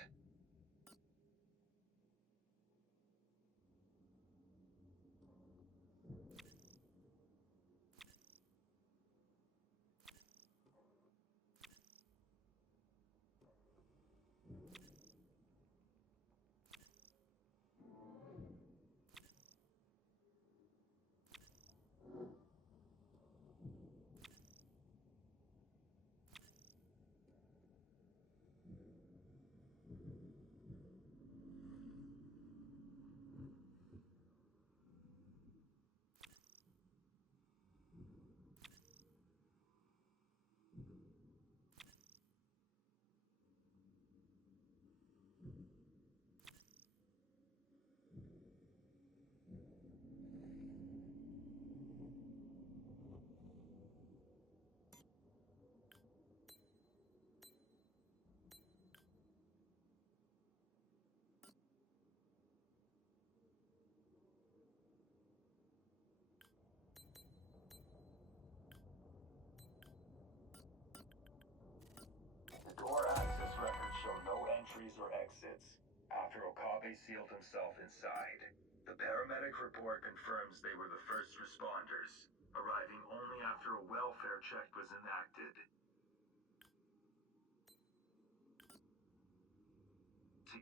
The door access records show no entries or exits after Okabe sealed himself inside. The paramedic report confirms they were the first responders, arriving only after a welfare check was enacted.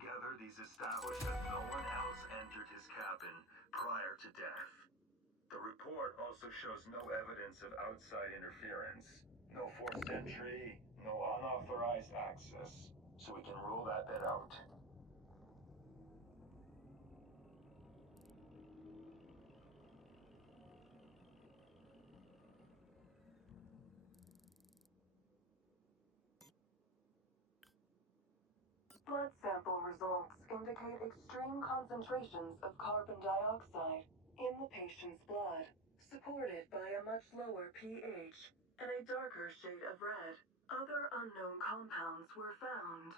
Together, these established that no one else entered his cabin prior to death. The report also shows no evidence of outside interference. No forced entry, no unauthorized access. So we can rule that bit out. Blood sample results indicate extreme concentrations of carbon dioxide in the patient's blood, supported by a much lower pH and a darker shade of red. Other unknown compounds were found.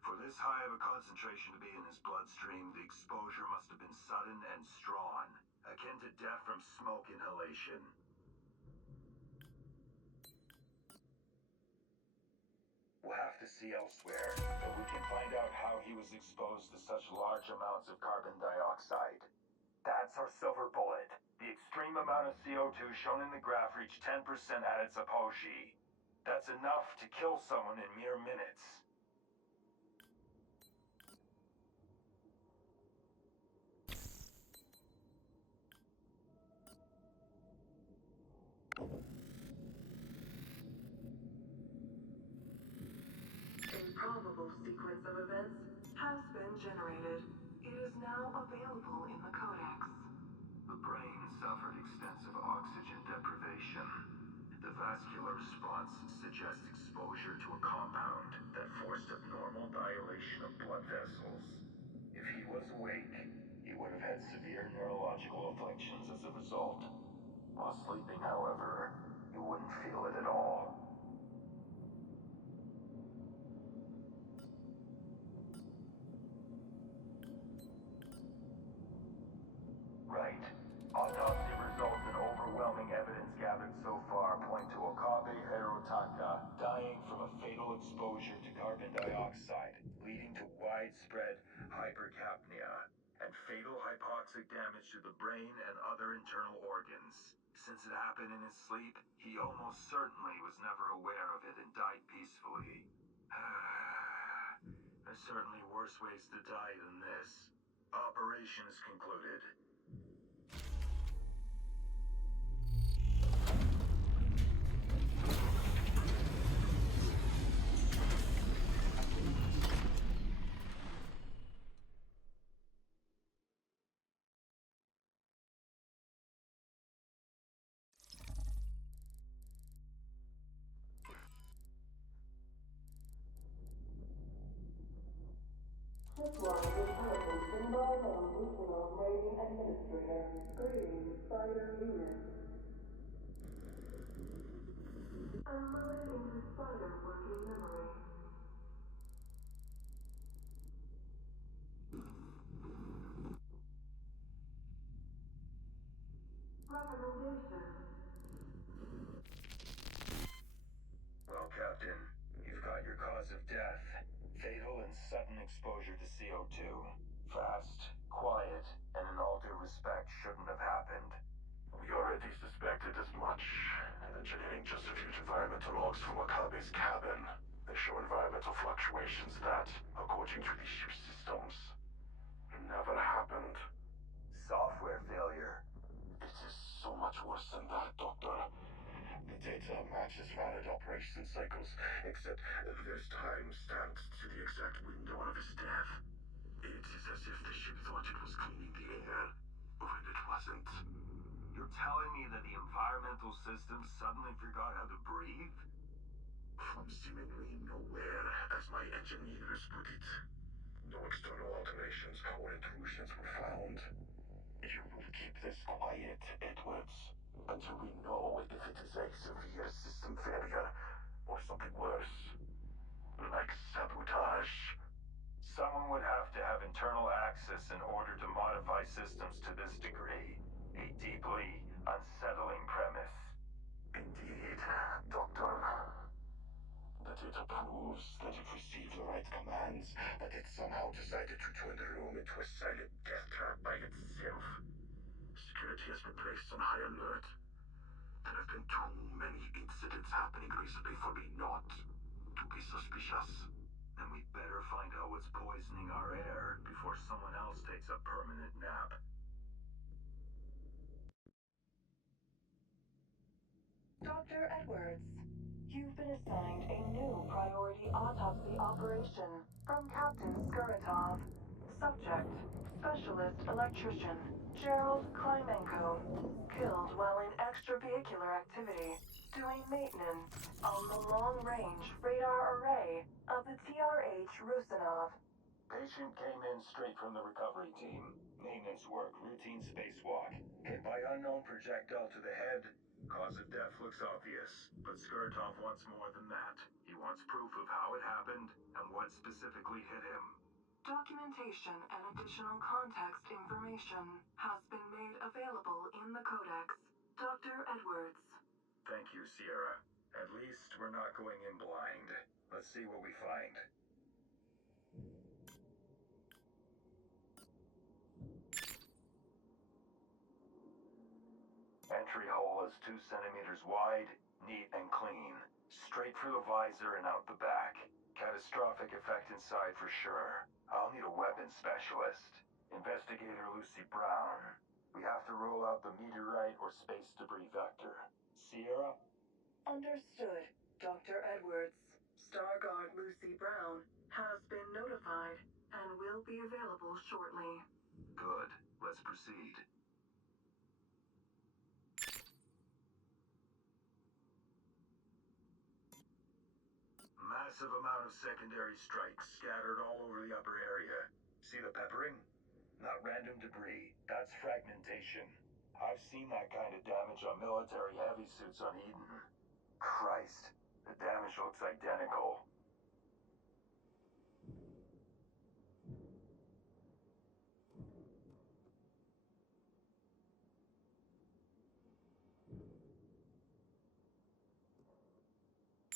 For this high of a concentration to be in his bloodstream, the exposure must have been sudden and strong, akin to death from smoke inhalation. We'll have to see elsewhere, but we can find out how he was exposed to such large amounts of carbon dioxide. That's our silver bullet. The extreme amount of CO2 shown in the graph reached 10% at its apogee. That's enough to kill someone in mere minutes. A probable sequence of events has been generated. It is now available in the codex. The brain suffered extensive oxygen deprivation. The vascular response suggests exposure to a compound that forced abnormal dilation of blood vessels. If he was awake, he would have had severe neurological afflictions as a result. While sleeping, however, you wouldn't feel it at all. Right. Autopsy results and overwhelming evidence gathered so far point to Okabe Hirotaka dying from a fatal exposure to carbon dioxide, leading to widespread hypercapnia and fatal hypoxic damage to the brain and other internal organs. Since it happened in his sleep, he almost certainly was never aware of it and died peacefully. There's certainly worse ways to die than this. Operation is concluded. Shipwide Intelligence Environmental Regional Rating Administrator. Greetings, Spider Unit. Unloaded into Spider working memory. Recommendations. Well, Captain, you've got your cause of death. Fatal and sudden exposure to CO2. Fast, quiet, and in all due respect shouldn't have happened. We already suspected as much. Engineering just reviewed environmental logs from Wakabe's cabin. They show environmental fluctuations that, according to the ship's systems, never happened. Software failure. It is so much worse than that, Doctor. The data matches valid operation cycles, except there's time stamped to the exact window of his death. It is as if the ship thought it was cleaning the air, when it wasn't. You're telling me that the environmental system suddenly forgot how to breathe? From seemingly nowhere, as my engineers put it. No external automations or intrusions were found. You will keep this quiet, Edwards, until we know if it is a severe system failure or something worse, like sabotage. Someone would have to have internal access in order to modify systems to this degree. A deeply unsettling premise. Indeed, Doctor. The data proves that it received the right commands, but it somehow decided to turn the room into a silent death trap by itself. Security has been placed on high alert. There have been too many incidents happening recently for me not to be suspicious. Dr. Edwards, you've been assigned a new priority autopsy operation from Captain Skuratov. Subject, Specialist Electrician Gerald Klimenko, killed while in extravehicular activity, doing maintenance on the long-range radar array of the TRH Rusinov. Patient came in straight from the recovery team. Maintenance work, routine spacewalk. Hit by unknown projectile to the head. Cause of death looks obvious, but Skuratov wants more than that. He wants proof of how it happened and what specifically hit him. Documentation and additional context information has been made available in the Codex. Dr. Edwards. Thank you, Sierra. At least we're not going in blind. Let's see what we find. Entry hole is 2 centimeters wide, neat and clean. Straight through the visor and out the back. Catastrophic effect inside for sure. I'll need a weapons specialist. Investigator Lucy Brown. We have to rule out the meteorite or space debris vector. Sierra? Understood, Dr. Edwards. Starguard Lucy Brown has been notified and will be available shortly. Good. Let's proceed. Massive amount of secondary strikes scattered all over the upper area. See the peppering? Not random debris. That's fragmentation. I've seen that kind of damage on military heavy suits on Eden. Christ, the damage looks identical.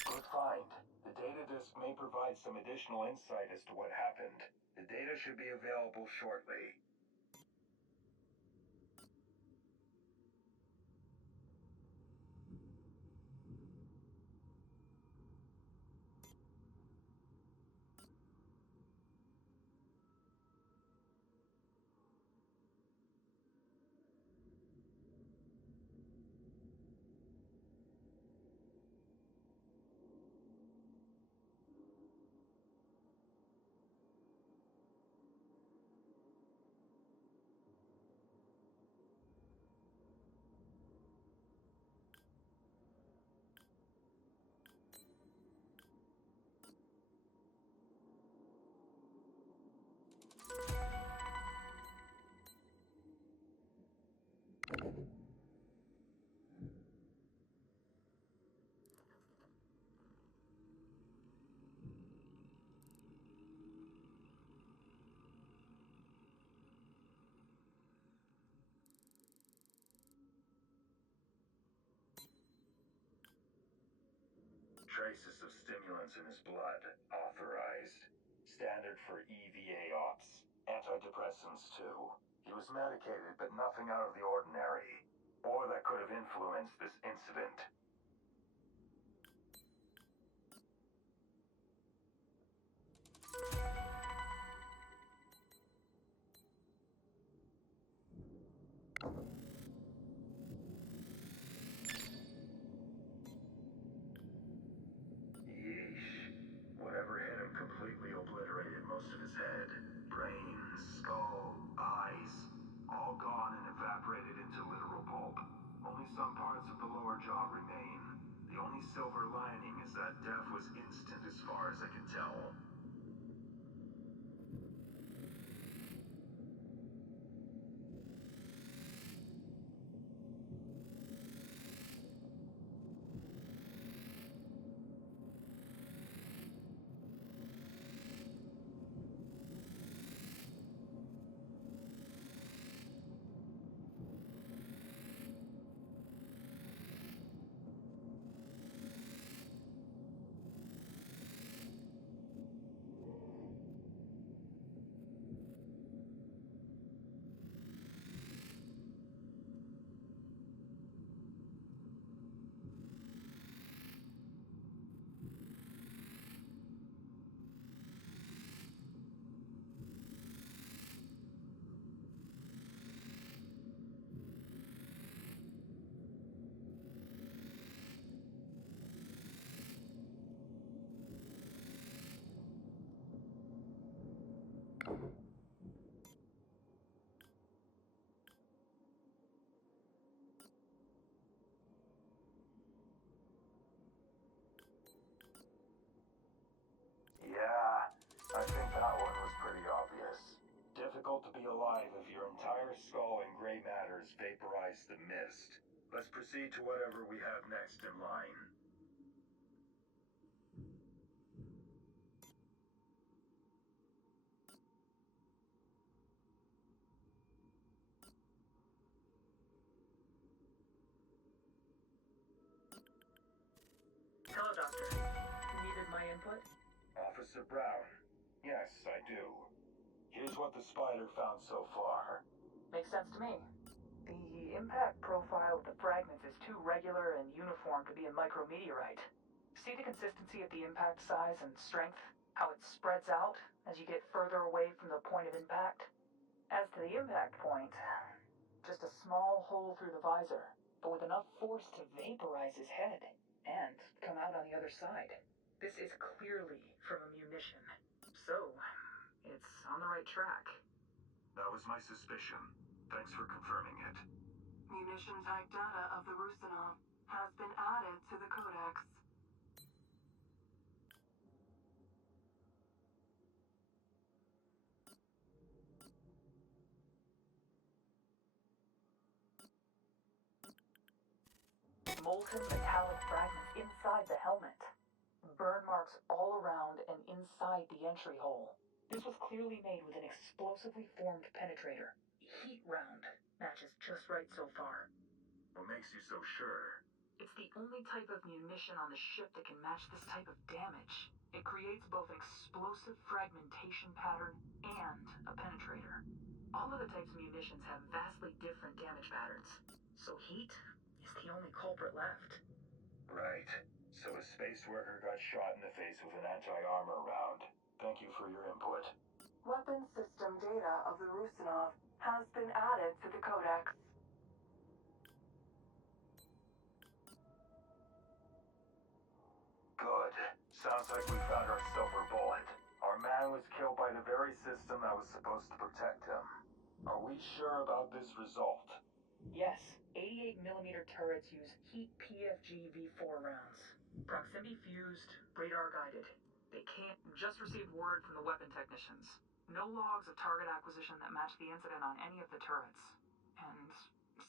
Good find. The data disk may provide some additional insight as to what happened. The data should be available shortly. Traces of stimulants in his blood. Authorized. Standard for EVA ops. Antidepressants, too. He was medicated, but nothing out of the ordinary. Or that could have influenced this incident. Yeesh. Whatever hit him completely obliterated most of his head. Brain, skull, eyes. All gone and evaporated into literal pulp. Only some parts of the lower jaw remain. The only silver lining is that death was instant as far as I can tell. be alive if your entire skull and gray matter is vaporized the mist. Let's proceed to whatever we have next in line. Hello, Doctor. Needed my input? Officer Brown. Yes, I do. Here's what the spider found so far. Makes sense to me. The impact profile of the fragments is too regular and uniform to be a micrometeorite. See the consistency of the impact size and strength? How it spreads out as you get further away from the point of impact? As to the impact point, just a small hole through the visor, but with enough force to vaporize his head and come out on the other side. This is clearly from a munition. So, it's on the right track. That was my suspicion. Thanks for confirming it. Munition type data of the Rusinov has been added to the codex. Molten metallic fragments inside the helmet. Burn marks all around and inside the entry hole. This was clearly made with an explosively formed penetrator. Heat round matches just right so far. What makes you so sure? It's the only type of munition on the ship that can match this type of damage. It creates both an explosive fragmentation pattern and a penetrator. All other types of munitions have vastly different damage patterns, so heat is the only culprit left. Right. So a space worker got shot in the face with an anti-armor round. Thank you for your input. Weapon system data of the Rusinov has been added to the codex. Good. Sounds like we found our silver bullet. Our man was killed by the very system that was supposed to protect him. Are we sure about this result? Yes, 88mm turrets use heat PFG V4 rounds. Proximity fused, radar guided. They can't just received word from the weapon technicians. No logs of target acquisition that match the incident on any of the turrets. And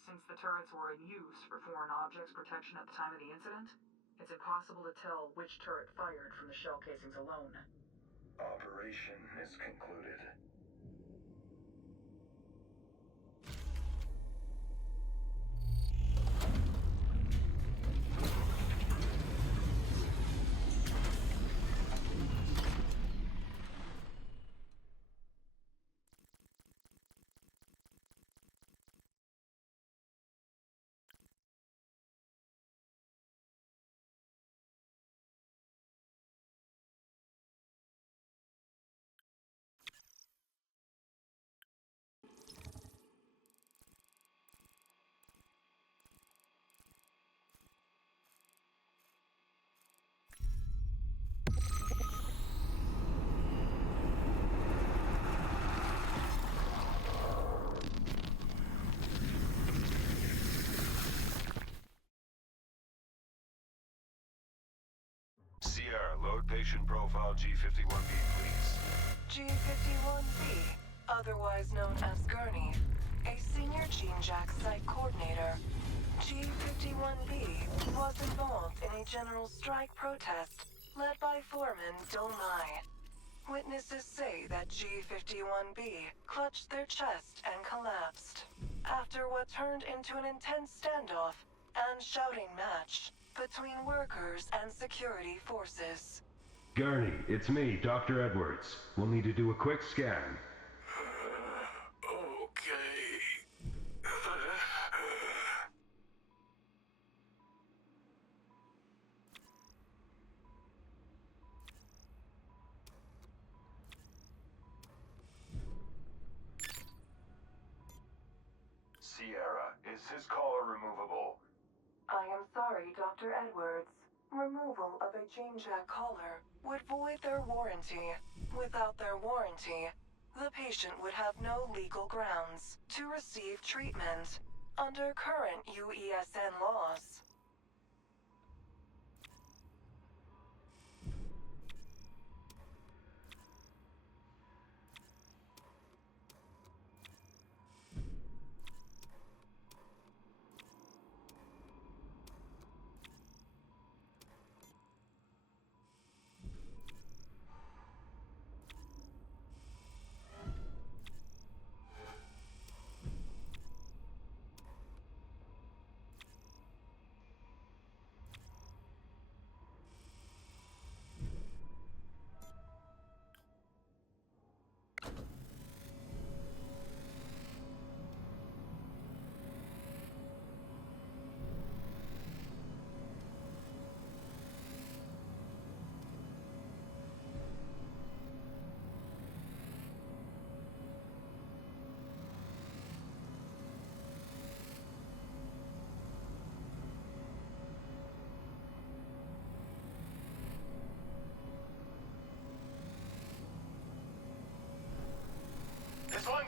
since the turrets were in use for foreign objects protection at the time of the incident, it's impossible to tell which turret fired from the shell casings alone. Operation is concluded. Sierra, load patient profile G51B, please. G51B, otherwise known as Gurney, a senior gene jack site coordinator. G51B was involved in a general strike protest led by foreman Domai. Witnesses say that G51B clutched their chest and collapsed after what turned into an intense standoff and shouting match between workers and security forces. Gurney, it's me, Dr. Edwards. We'll need to do a quick scan. Sierra, is his collar removable? I am sorry, Dr. Edwards. Removal of a gene jack collar would void their warranty. Without their warranty, the patient would have no legal grounds to receive treatment under current UESN laws.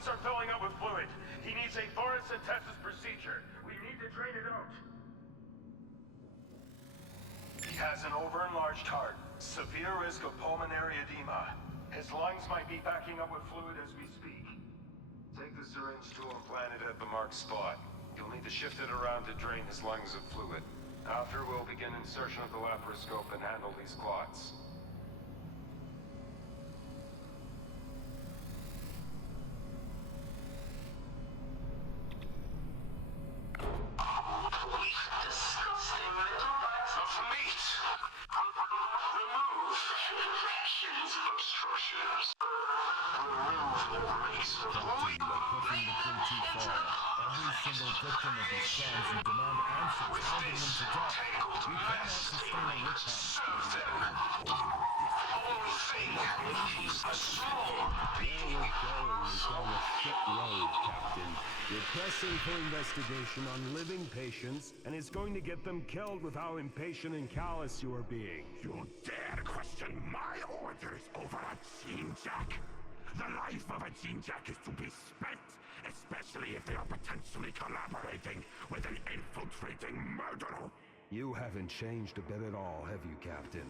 lungs are filling up with fluid. He needs a thoracentesis procedure. We need to drain it out. He has an overenlarged heart, severe risk of pulmonary edema. His lungs might be backing up with fluid as we speak. Take the syringe tool and plant it at the marked spot. You'll need to shift it around to drain his lungs of fluid. After, we'll begin insertion of the laparoscope and handle these clots. Disgusting little bites of meat. Remove infections, obstructions. Remove more meat. Pushing the crew too far. Every single victim of these crimes you demand answers, holding them to death. You cannot sustain a witch hunt. Serve them. Only thing is a sword. Where we're going is down a shit road, Captain. We're pressing for investigation on living patients, and it's going to get them killed with how impatient and callous you are being. You dare question my orders over a Gene Jack? The life of a Gene Jack is to be spent, especially if they are potentially collaborating with an infiltrating murderer. You haven't changed a bit at all, have you, Captain?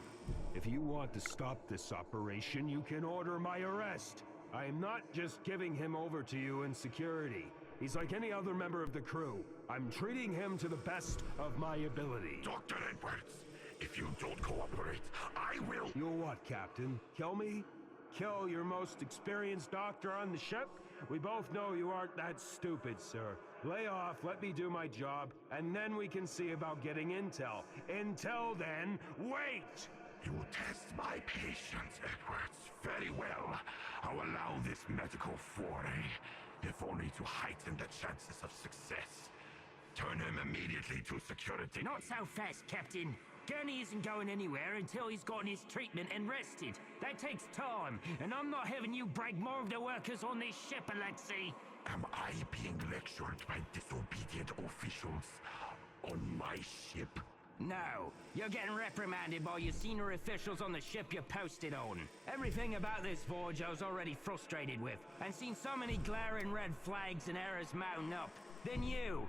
If you want to stop this operation, you can order my arrest. I am not just giving him over to you in security. He's like any other member of the crew. I'm treating him to the best of my ability. Dr. Edwards, if you don't cooperate, I will... You'll what, Captain? Kill me? Kill your most experienced doctor on the ship? We both know you aren't that stupid, sir. Lay off, let me do my job, and then we can see about getting intel. Until then, wait! You test my patience, Edwards. Very well. I'll allow this medical foray, if only to heighten the chances of success. Turn him immediately to security. Not so fast, Captain. Gurney isn't going anywhere until he's gotten his treatment and rested. That takes time, and I'm not having you break more of the workers on this ship, Alexei. Am I being lectured by disobedient officials on my ship? No, you're getting reprimanded by your senior officials on the ship you're posted on. Everything about this voyage I was already frustrated with, and seen so many glaring red flags and errors mounting up. Then you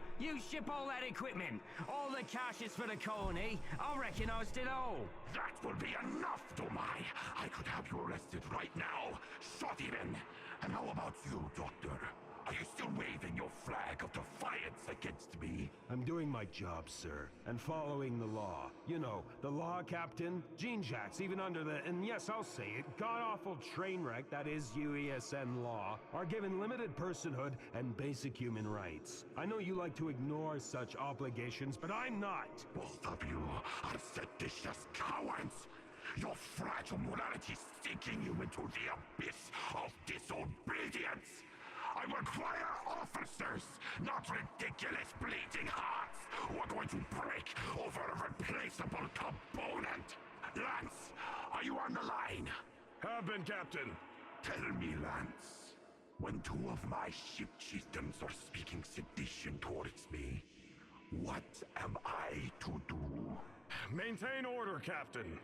ship all that equipment, all the caches for the colony. I recognized it all. That will be enough, Domai. I could have you arrested right now. Shot even. And how about you, Doctor? Are you still waving your flag of defiance against me? I'm doing my job, sir, and following the law. You know, the law, Captain. Gene Jacks, even under the, and yes, I'll say it, god-awful train wreck that is UESN law, are given limited personhood and basic human rights. I know you like to ignore such obligations, but I'm not. Both of you are seditious cowards. Your fragile morality sinking you into the abyss of disobedience. I require officers, not ridiculous bleeding hearts who are going to break over a replaceable component. Lance, are you on the line? Have been, Captain. Tell me, Lance, when two of my ship chieftains are speaking sedition towards me, what am I to do? Maintain order, Captain.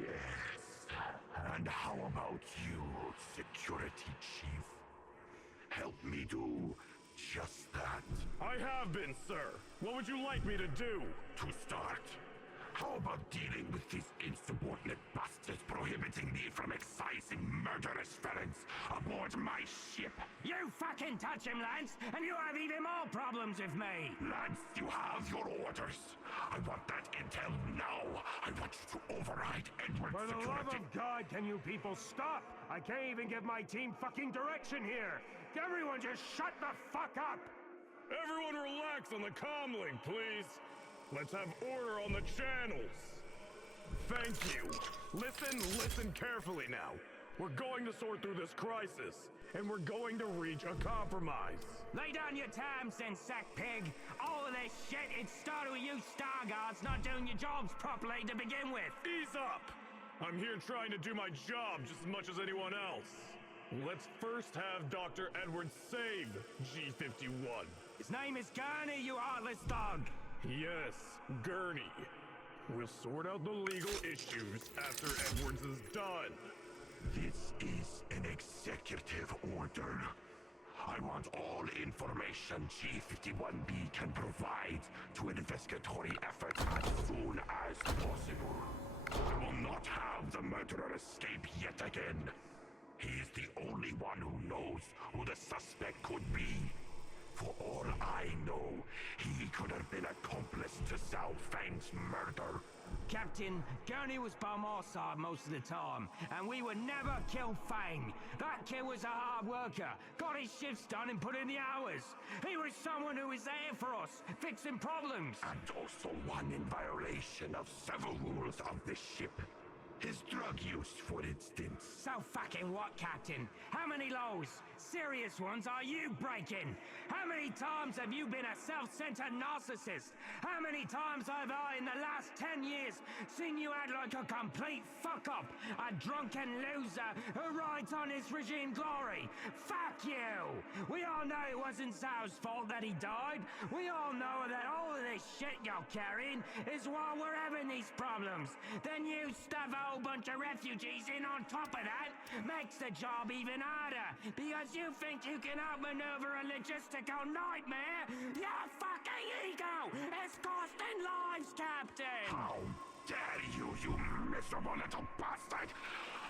Yes. And how about you, security chief? Help me do just that. I have been, sir. What would you like me to do? To start, how about dealing with these insubordinate bastards prohibiting me from excising murderous felons aboard my ship? You fucking touch him, Lance, and you have even more problems with me. Lance, you have your orders. I want that intel now. I want you to override Edward's For the security. love of God, can you people stop? I can't even give my team fucking direction here. Everyone just shut the fuck up! Everyone relax on the comlink, please. Let's have order on the channels. Thank you. Listen carefully now. We're going to sort through this crisis, and we're going to reach a compromise. Lay down your terms then, sack pig. All of this shit, it started with you Starguards not doing your jobs properly to begin with. Ease up. I'm here trying to do my job just as much as anyone else. Let's first have Dr. Edwards save G51. His name is Gurney, you heartless dog. Yes, Gurney. We'll sort out the legal issues after Edwards is done. This is an executive order. I want all information G51B can provide to investigatory efforts as soon as possible. I will not have the murderer escape yet again. He is the only one who knows who the suspect could be. For all I know, he could have been accomplice to Zhao Fang's murder. Captain, Gurney was by my side most of the time, and we would never kill Fang. That kid was a hard worker, got his shifts done and put in the hours. He was someone who was there for us, fixing problems. And also one in violation of several rules of the ship. His drug use, for instance. So fucking what, Captain? How many laws, serious ones, are you breaking? How many times have you been a self-centered narcissist? How many times have I, in the last 10 years, seen you act like a complete fuck-up? A drunken loser who rides on his regime glory? Fuck you! We all know it wasn't Zhao's fault that he died. We all know that all of this shit you're carrying is why we're having these problems. Then you stuff a whole bunch of refugees in on top of that, makes the job even harder, because you think you can outmaneuver a logistical nightmare? Your fucking ego is costing lives, Captain! How dare you, you miserable little bastard!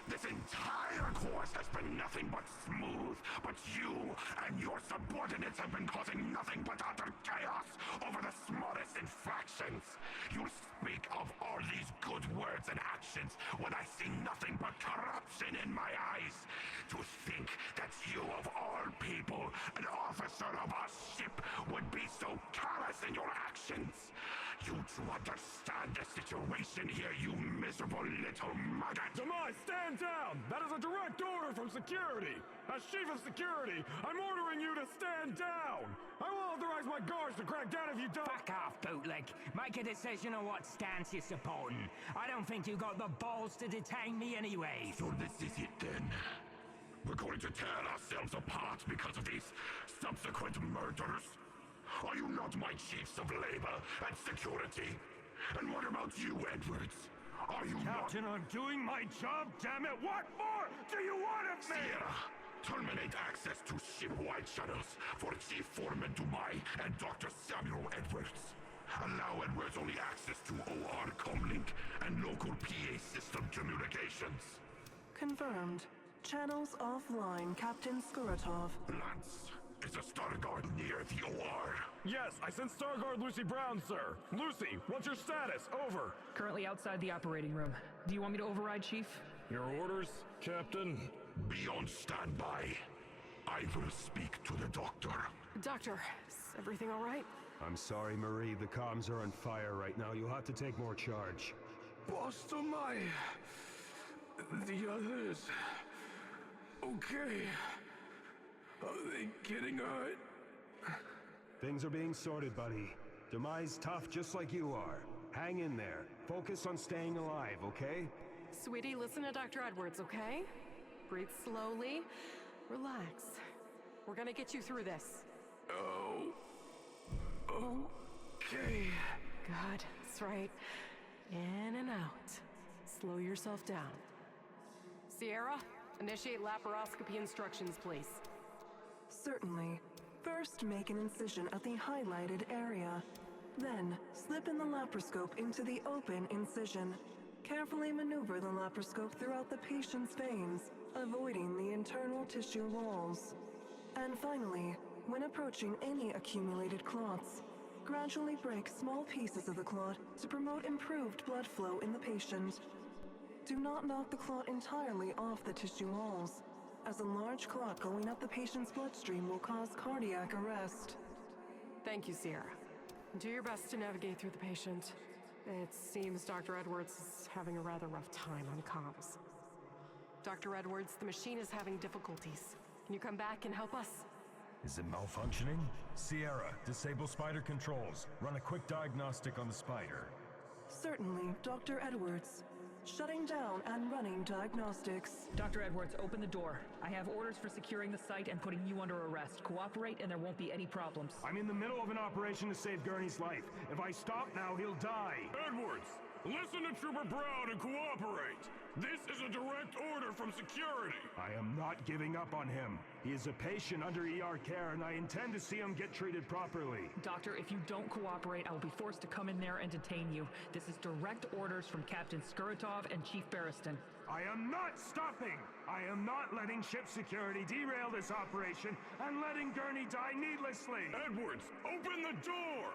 This entire course has been nothing but smooth, but you and your subordinates have been causing nothing but utter chaos over the smallest infractions. You speak of all these good words and actions when I see nothing but corruption in my eyes. To think that you, of all people, an officer of our ship, would be so callous in your actions. You do understand the situation here, you miserable little maggot. Demise, stand down! That is a direct order from security! As chief of security, I'm ordering you to stand down! I will authorize my guards to crack down if you don't— Fuck off, bootleg. Make a decision on what stance you're supporting. I don't think you got the balls to detain me anyway. So this is it then. We're going to tear ourselves apart because of these subsequent murders. Are you not my chiefs of labor and security? And what about you, Edwards? Are you Captain, I'm doing my job, damn it! What more do you want of me? Sierra, terminate access to ship-wide shuttles for Chief Foreman Dumai and Dr. Samuel Edwards. Allow Edwards only access to OR comlink and local PA system communications. Confirmed. Channels offline, Captain Skuratov. Lance, is a Starguard near the OR? Yes, I sent Starguard Lucy Brown, sir. Lucy, what's your status? Over. Currently outside the operating room. Do you want me to override, Chief? Your orders, Captain? Be on standby. I will speak to the doctor. Doctor, is everything all right? I'm sorry, Marie. The comms are on fire right now. You'll have to take more charge. Boss Tomai. The others. Okay. Are they getting hurt? Things are being sorted, buddy. Demai's tough just like you are. Hang in there. Focus on staying alive, okay? Sweetie, listen to Dr. Edwards, okay? Breathe slowly. Relax. We're gonna get you through this. Oh. Okay. Good. That's right. In and out. Slow yourself down. Sierra, initiate laparoscopy instructions, please. Certainly. First, make an incision at the highlighted area. Then, slip in the laparoscope into the open incision. Carefully maneuver the laparoscope throughout the patient's veins, avoiding the internal tissue walls. And finally, when approaching any accumulated clots, gradually break small pieces of the clot to promote improved blood flow in the patient. Do not knock the clot entirely off the tissue walls, as a large clot going up the patient's bloodstream will cause cardiac arrest. Thank you, Sierra. Do your best to navigate through the patient. It seems Dr. Edwards is having a rather rough time on comms. Dr. Edwards, the machine is having difficulties. Can you come back and help us? Is it malfunctioning? Sierra, disable spider controls. Run a quick diagnostic on the spider. Certainly, Dr. Edwards. Shutting down and running diagnostics. Dr. Edwards, open the door. I have orders for securing the site and putting you under arrest. Cooperate and there won't be any problems. I'm in the middle of an operation to save Gurney's life. If I stop now, he'll die. Edwards, Listen to Trooper Brown and cooperate. This is a direct order from security. I am not giving up on him. He is a patient under ER care, and I intend to see him get treated properly. Doctor, if you don't cooperate, I will be forced to come in there and detain you. This is direct orders from Captain Skuratov and Chief Barristan. I am not stopping! I am not letting ship security derail this operation and letting Gurney die needlessly! Edwards, open the door!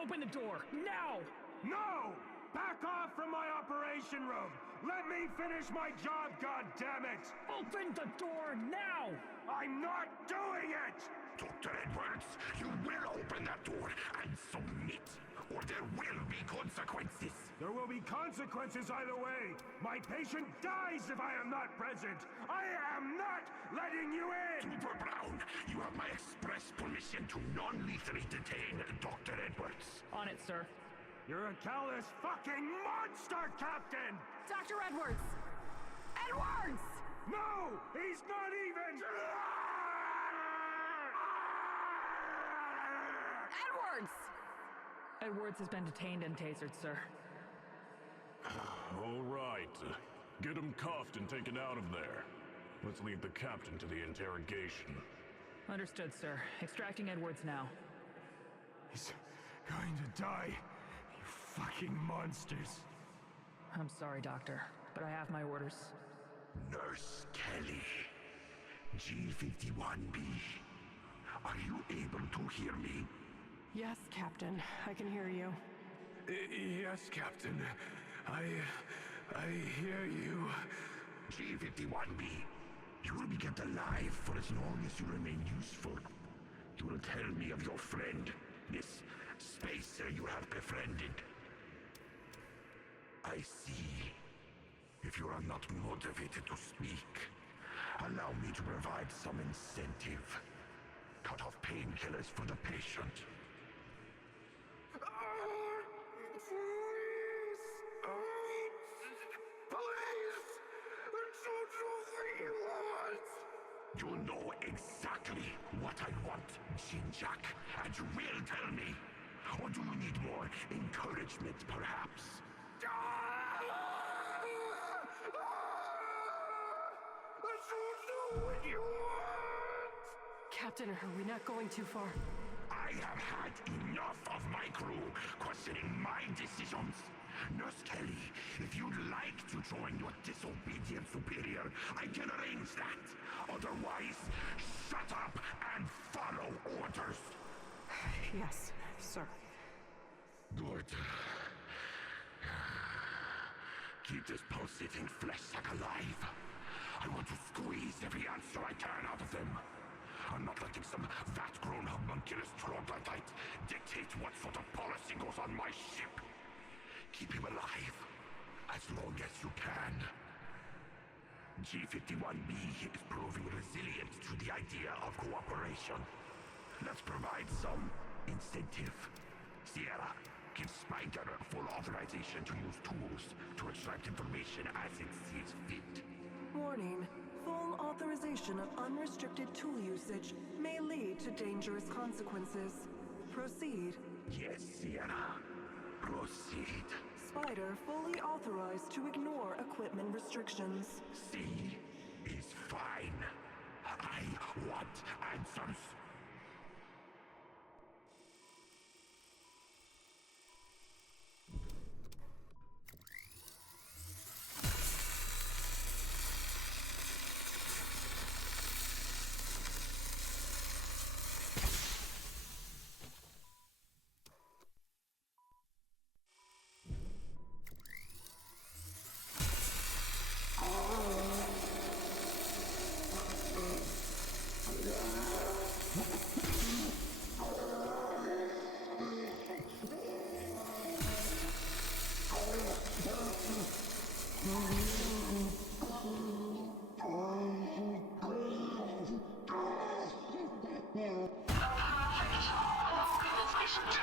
Open the door, now! No! Back off from my operation room! Let me finish my job, goddammit! Open the door now! I'm not doing it! Dr. Edwards, you will open that door and submit, or there will be consequences. There will be consequences either way. My patient dies if I am not present. I am not letting you in! Trooper Brown, you have my express permission to non-lethally detain Dr. Edwards. On it, sir. You're a callous fucking monster, Captain! Dr. Edwards! Edwards! No! He's not even... Edwards! Edwards has been detained and tasered, sir. All right. Get him cuffed and taken out of there. Let's leave the captain to the interrogation. Understood, sir. Extracting Edwards now. He's going to die. You fucking monsters. I'm sorry, Doctor, but I have my orders. Nurse Kelly, G51B, are you able to hear me? Yes, Captain. I can hear you. Yes, Captain. I hear you. G51B, you will be kept alive for as long as you remain useful. You will tell me of your friend, this spacer you have befriended. I see. If you are not motivated to speak, allow me to provide some incentive. Cut off painkillers for the patient. You know exactly what I want, Jinjak, and you will tell me. Or do you need more encouragement, perhaps? Captain, are we not going too far? I have had enough of my crew questioning my decisions. Nurse Kelly, if you'd like to join your disobedient superior, I can arrange that. Otherwise, shut up and follow orders. Yes, sir. Good. Keep this pulsating flesh sack alive. I want to squeeze every answer I can out of them. I'm not letting some vat-grown homunculus troglodyte dictate what sort of policy goes on my ship. Keep him alive as long as you can. G51B is proving resilient to the idea of cooperation. Let's provide some incentive. Sierra, give Spider full authorization to use tools to extract information as it sees fit. Warning. Full authorization of unrestricted tool usage may lead to dangerous consequences. Proceed. Yes, Sierra. Proceed. Spider fully authorized to ignore equipment restrictions. C is fine. I want answers. Listen to me.